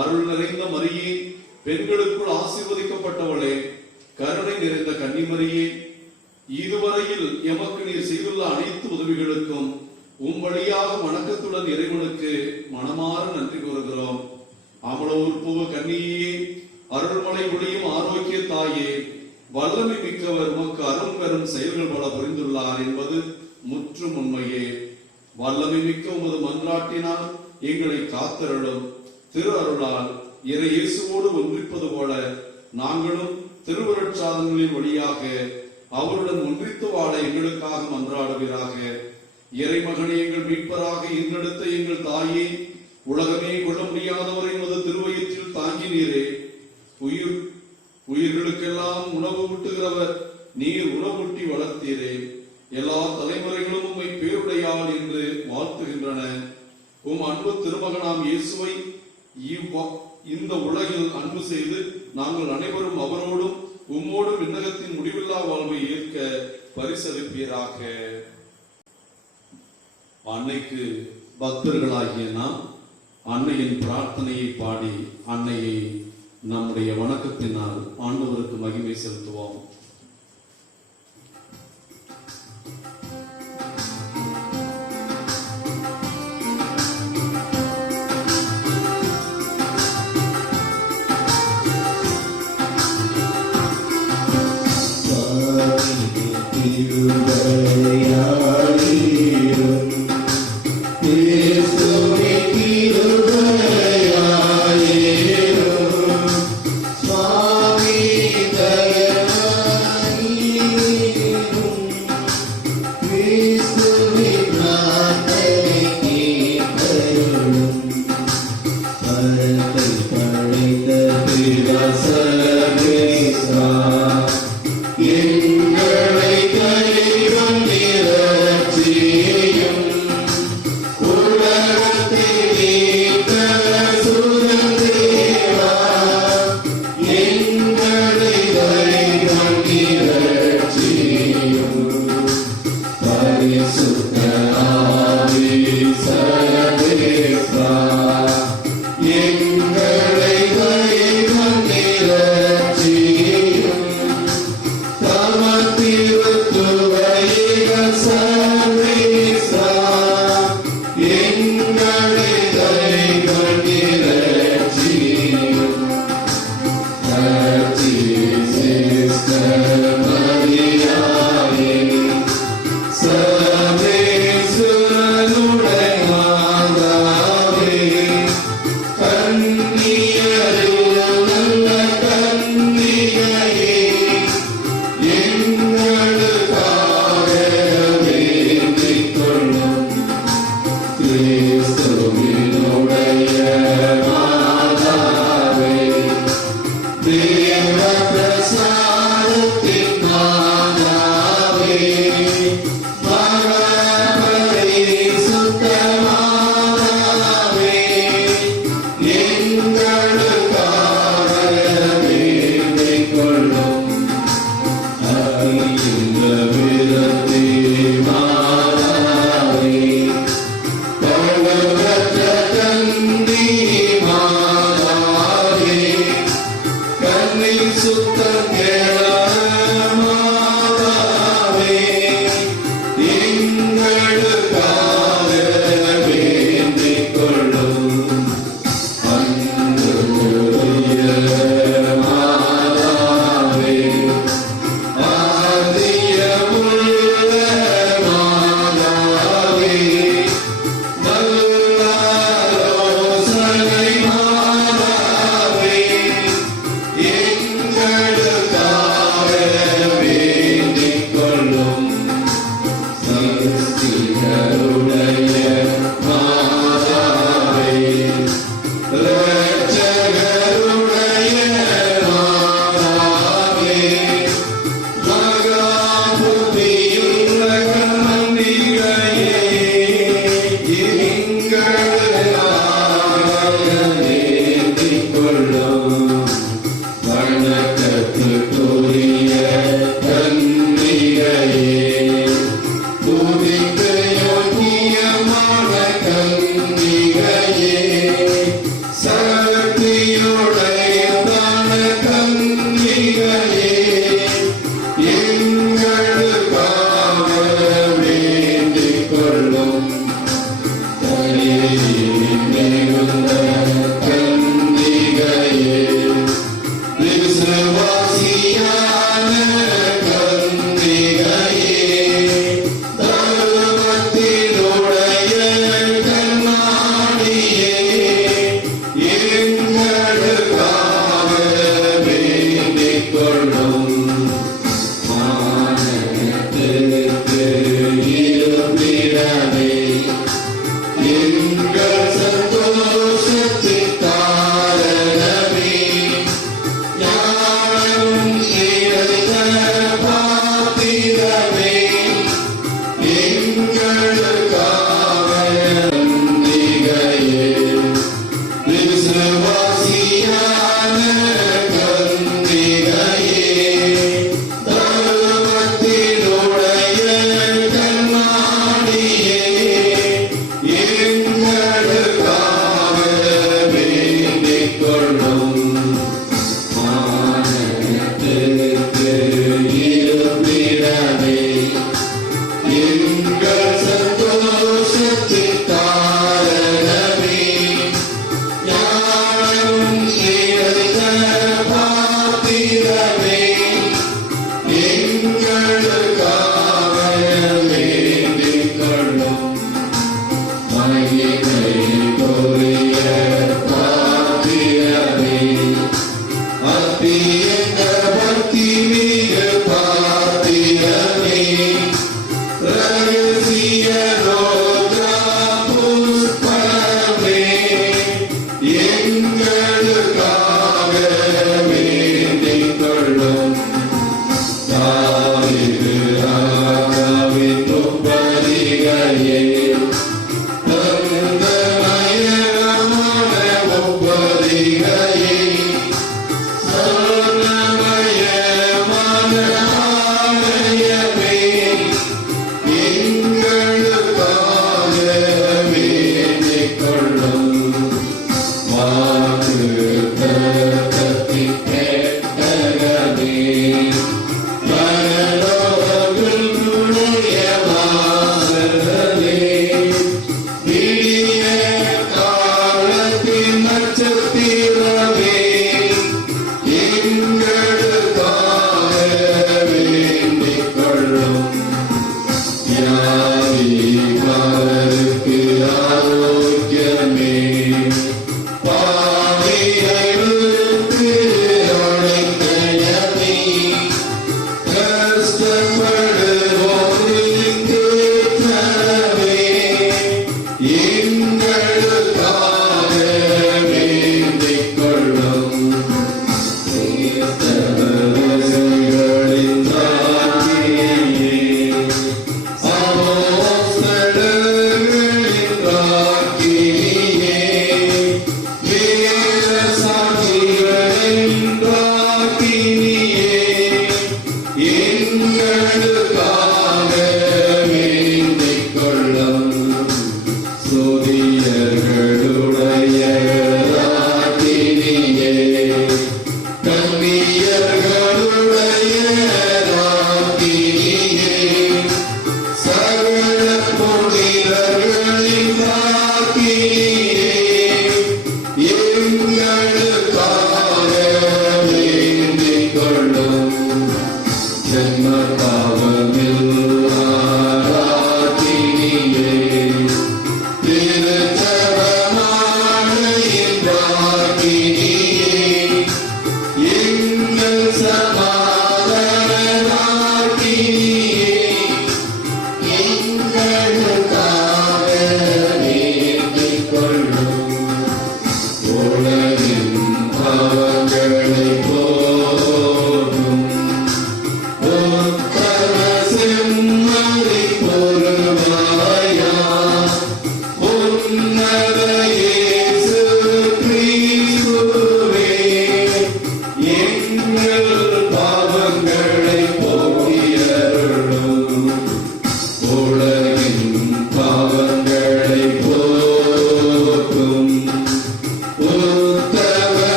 அருள் நிறைந்த மரியே, பெண்களுக்குள் ஆசீர்வதிக்கப்பட்டவளே, கருணை நிறைந்த கன்னிமரியே, இதுவரையில் எமக்கு நீர் செய்துள்ள அனைத்து உதவிகளுக்கும் உம் வழியாக வணக்கத்துடன் இறைவனுக்கு மனமாற நன்றி கூறுகிறோம். அமலோற்புவ கன்னியே, அருள்மலை ஒளியும் ஆரோக்கிய தாயே, வல்லமை மிக்கவர் உமக்கு அரும் பெரும் செயல்கள் பல புரிந்துள்ளார் என்பது முற்றும் உண்மையே. வல்லமை மிக்க உமது மன்றாட்டினால் எங்களை காத்தருளும். திரு அருளால் இறை இயேசுவோடு ஒன்றிப்பது போல நாங்களும் திருவருட்சாதனங்களின் வழியாக அவருடன் ஒன்றித்து வாழ எங்களுக்காக மன்றாடுவீராக. இறைமகனை எங்கள் மீட்பராக ஈன்றெடுத்த எங்கள் தாயே, உலகமே கொள்ள முடியாதவரை உமது திருவயிற்றில் தாங்கினீரே. உயிர்களுக்கெல்லாம் உணவு ஊட்டுகிறவர் நீர் உணவூட்டி வளர்த்தீரே. எல்லா தலைமுறைகளும் உம்மை பேருடையாள் என்று வாழ்த்துகின்றன. உம் அன்பு திருமகனாம் இயேசுவை இந்த உலகில் அன்பு செய்து நாங்கள் அனைவரும் அவரோடும் உம்மோடு விண்ணகத்தின் முடிவில்லா வாழ்வை ஏற்க பரிசளிப்பீராக. அன்னைக்கு பக்தர்களாகிய நாம் அன்னையின் பிரார்த்தனையை பாடி அன்னையை நம்முடைய வணக்கத்தினால் ஆண்டவருக்கு மகிமை செலுத்துவோம். விசுவாசியான கன்னிகையே Yet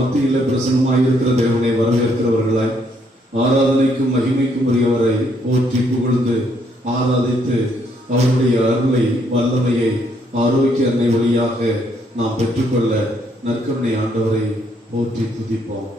மத்தியிலே பிரசன்னமாயிருக்கிற தேவனை வரவேற்கிறவர்களாய் ஆராதனைக்கும் மகிமைக்கும் உரியவரை போற்றி புகழ்ந்து ஆராதித்து அவருடைய அருளை வல்லமையை ஆரோக்கிய அன்னை வழியாக நாம் பெற்றுக்கொள்ள நற்கருணை ஆண்டவரை போற்றி துதிப்போம்.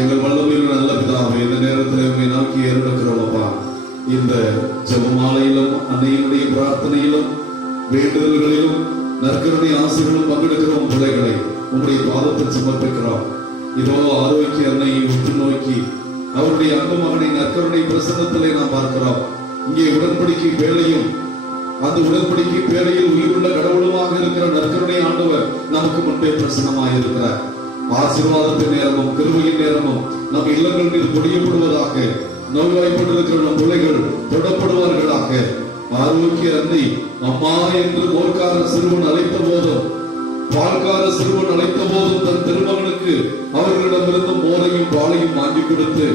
எங்கள் வல்லமையில் நல்ல பிதாவே, இந்த நேரத்தில் உம்மை நோக்கி ஏறெடுக்கிறோம் அப்பா. இந்த ஜெபமாலையிலும் அன்னையினுடைய பிரார்த்தனையிலும் வேண்டுதல்களிலும் நற்கருணை ஆசைகளும் பங்கெடுக்கிறோம் பிள்ளைகளை உங்களுடைய பாதத்தில் சமர்ப்பிக்கிறோம். இதோ ஆரோக்கிய அன்னையை உற்று நோக்கி அவருடைய அன்பு மகனை நற்கருணை பிரசன்னத்திலே நாம் பார்க்கிறோம். இங்கே உடன்படிக்கை பேழையும் அந்த உடன்படிக்கை பேழையில் உயிருள்ள கடவுளுமாக இருக்கிற நற்கருணை ஆண்டவர் நமக்கு முன்பே பிரசன்னமாக இருக்கிறார். ஆசீர்வாதத்தின் நேரமும் கிருபையின் நேரமும் நம் இல்லங்கள் மீது பொழியப்படுவதாக. நோய்வாய்ப்பட்டிருக்கிற நம் பிள்ளைகள் தொடப்படுவார்களாக. ஆரோக்கிய அன்னை அம்மா என்று மோர்க்கார சிறுவன் அழைத்த போதும் பால்கார சிறுவன் அழைத்த போதும் தன் திருமகனுக்கு அவர்களிடமிருந்து மோரையும் பாலையும் வாங்கி கொடுத்து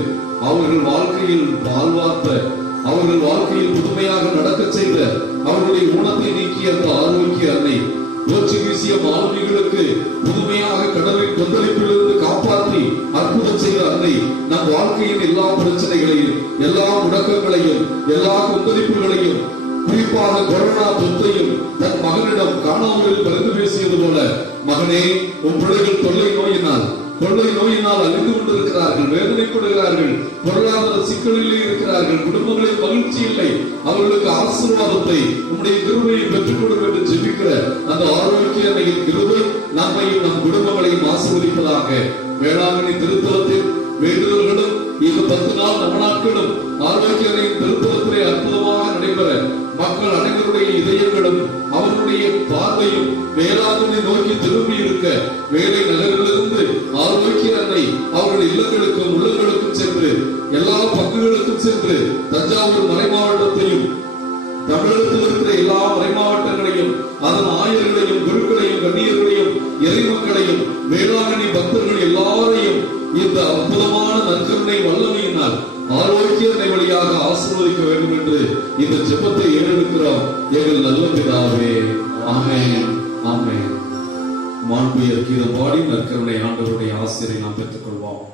அவர்கள் வாழ்க்கையில் வாழ்வார்த்த, அவர்கள் வாழ்க்கையில் புதுமையாக நடக்க செய்த, அவர்களுடைய ஊனத்தை நீக்கிய அந்த ஆரோக்கிய அன்னை போர்ச்சுகீசிய மாலுமிகளுக்கு புதுமையாக கடலின் கொந்தளிப்பிலிருந்து காப்பாற்றி அற்புதம் செய்த அன்னை நம் வாழ்க்கையின் எல்லா பிரச்சனைகளையும், எல்லா முடக்கங்களையும், எல்லா கொந்தளிப்புகளையும், குறிப்பாக கொரோனா தொற்றையும் தன் மகனிடம் காணாமல் பரிந்து பேசியது போல, மகனே உன் பிள்ளைகள் கொள்ளை நோயினால் அழிந்து கொண்டிருக்கிறார்கள், வேதனைப்படுகிறார்கள், பொருளாதார சிக்கலிலே இருக்கிறார்கள், குடும்பங்களில் மகிழ்ச்சி இல்லை, அவர்களுக்கு ஆசீர்வாதத்தை உம்முடைய கிருபையை பெற்றுக் கொடுக்க என்று ஜெபிக்கிற அந்த ஆரோக்கிய அன்னையின் கிருபை நம்மையும் நம் குடும்பங்களையும் ஆசீர்வதிப்பதாக. வேளாங்கண்ணி திருத்தலத்தில் வேண்டுதல்களும் இந்த 10 நாள் நம்ம நாட்களும் ஆரோக்கிய அன்னையின் திருத்தலத்திலே அற்புதமாக நடைபெற மக்கள் அனைவருடைய இதயங்களும் அவர்களுடைய பார்வையும் வேளாங்கண்ணி நோக்கி திரும்பி இருக்க, வேலை நகரிலிருந்து ஆரோக்கிய அன்னை அவர்கள் இல்லங்களுக்கும் உள்ளங்களுக்கும் சென்று எல்லா பங்குகளுக்கும் சென்று தஞ்சாவூர் மறை மாவட்டத்தையும் தமிழகத்தில் இருக்கிற எல்லா மறை மாவட்டங்களையும் அதன் ஆயர்களையும் குருக்களையும் கண்ணியர்களையும் இறைமக்களையும் வேளாங்கண்ணி பக்தர்கள் எல்லாரையும் இந்த அற்புதமான நற்கருணை வல்லமையினால் ஆரோக்கிய அன்னை வழியாக ஆசீர்வதிக்க வேண்டும் என்று இந்த ஜெபத்தை ஏறெடுக்கிறோம். எங்கள் நல்ல பிதாவே, ஆமென், ஆமென். மாண்புயர் கீதம் பாடி நற்கருணை ஆண்டவருடைய ஆசிரியை நாம் பெற்றுக் கொள்வோம்.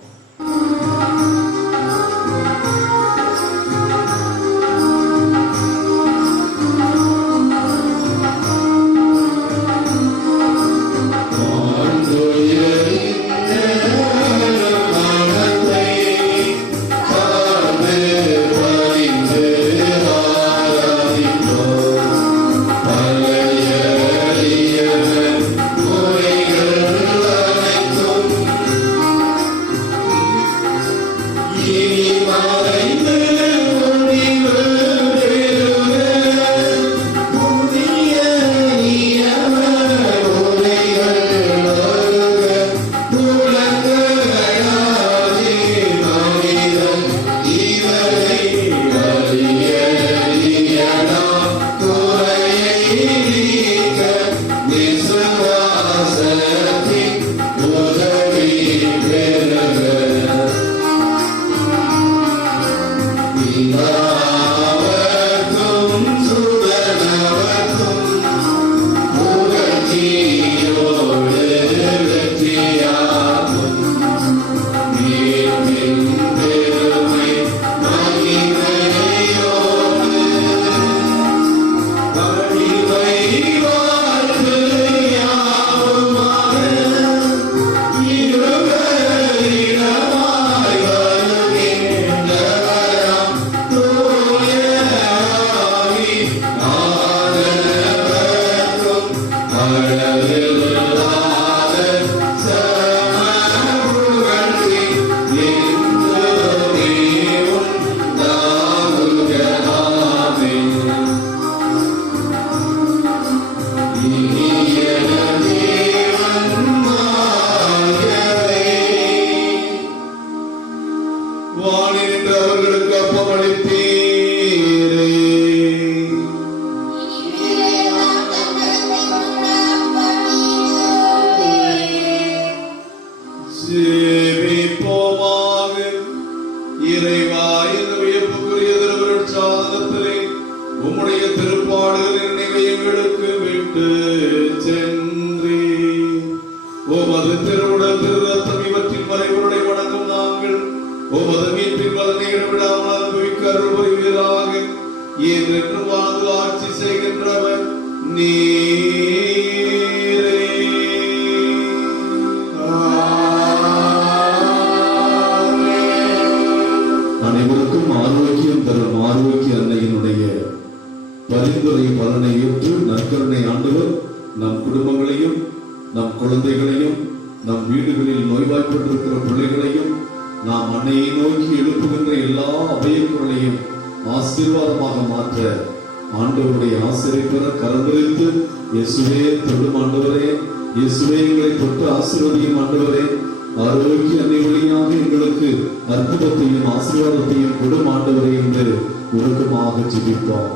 அனைவருக்கும் ஆரோக்கியம் தரும் ஆரோக்கிய அன்னையினுடைய பரிந்துரை பலனை ஏற்று நற்கருணை ஆண்டவர் நம் குடும்பங்களையும் நம் குழந்தைகளையும் நம் வீடுகளில் நோய்வாய்ப்பட்டிருக்கிற பிள்ளைகளையும் நாம் அன்னையை நோக்கி எழுப்புகின்ற எல்லா அபயக்குரலையும் ஆசீர்வாதமாக மாற்ற ஆண்டவருடைய ஆசிரியை பெற கலந்துரைத்து இயேசுவே தொடும் ஆண்டவரே, இயேசுவே எங்களை தொட்டு ஆசீர்வதியும் ஆண்டவரே, ஆரோக்கிய அன்னை வழியாக எங்களுக்கு அற்புதத்தையும் ஆசீர்வாதத்தையும் கொடும் ஆண்டவரே என்று உருக்கமாக ஜெபிப்போம்.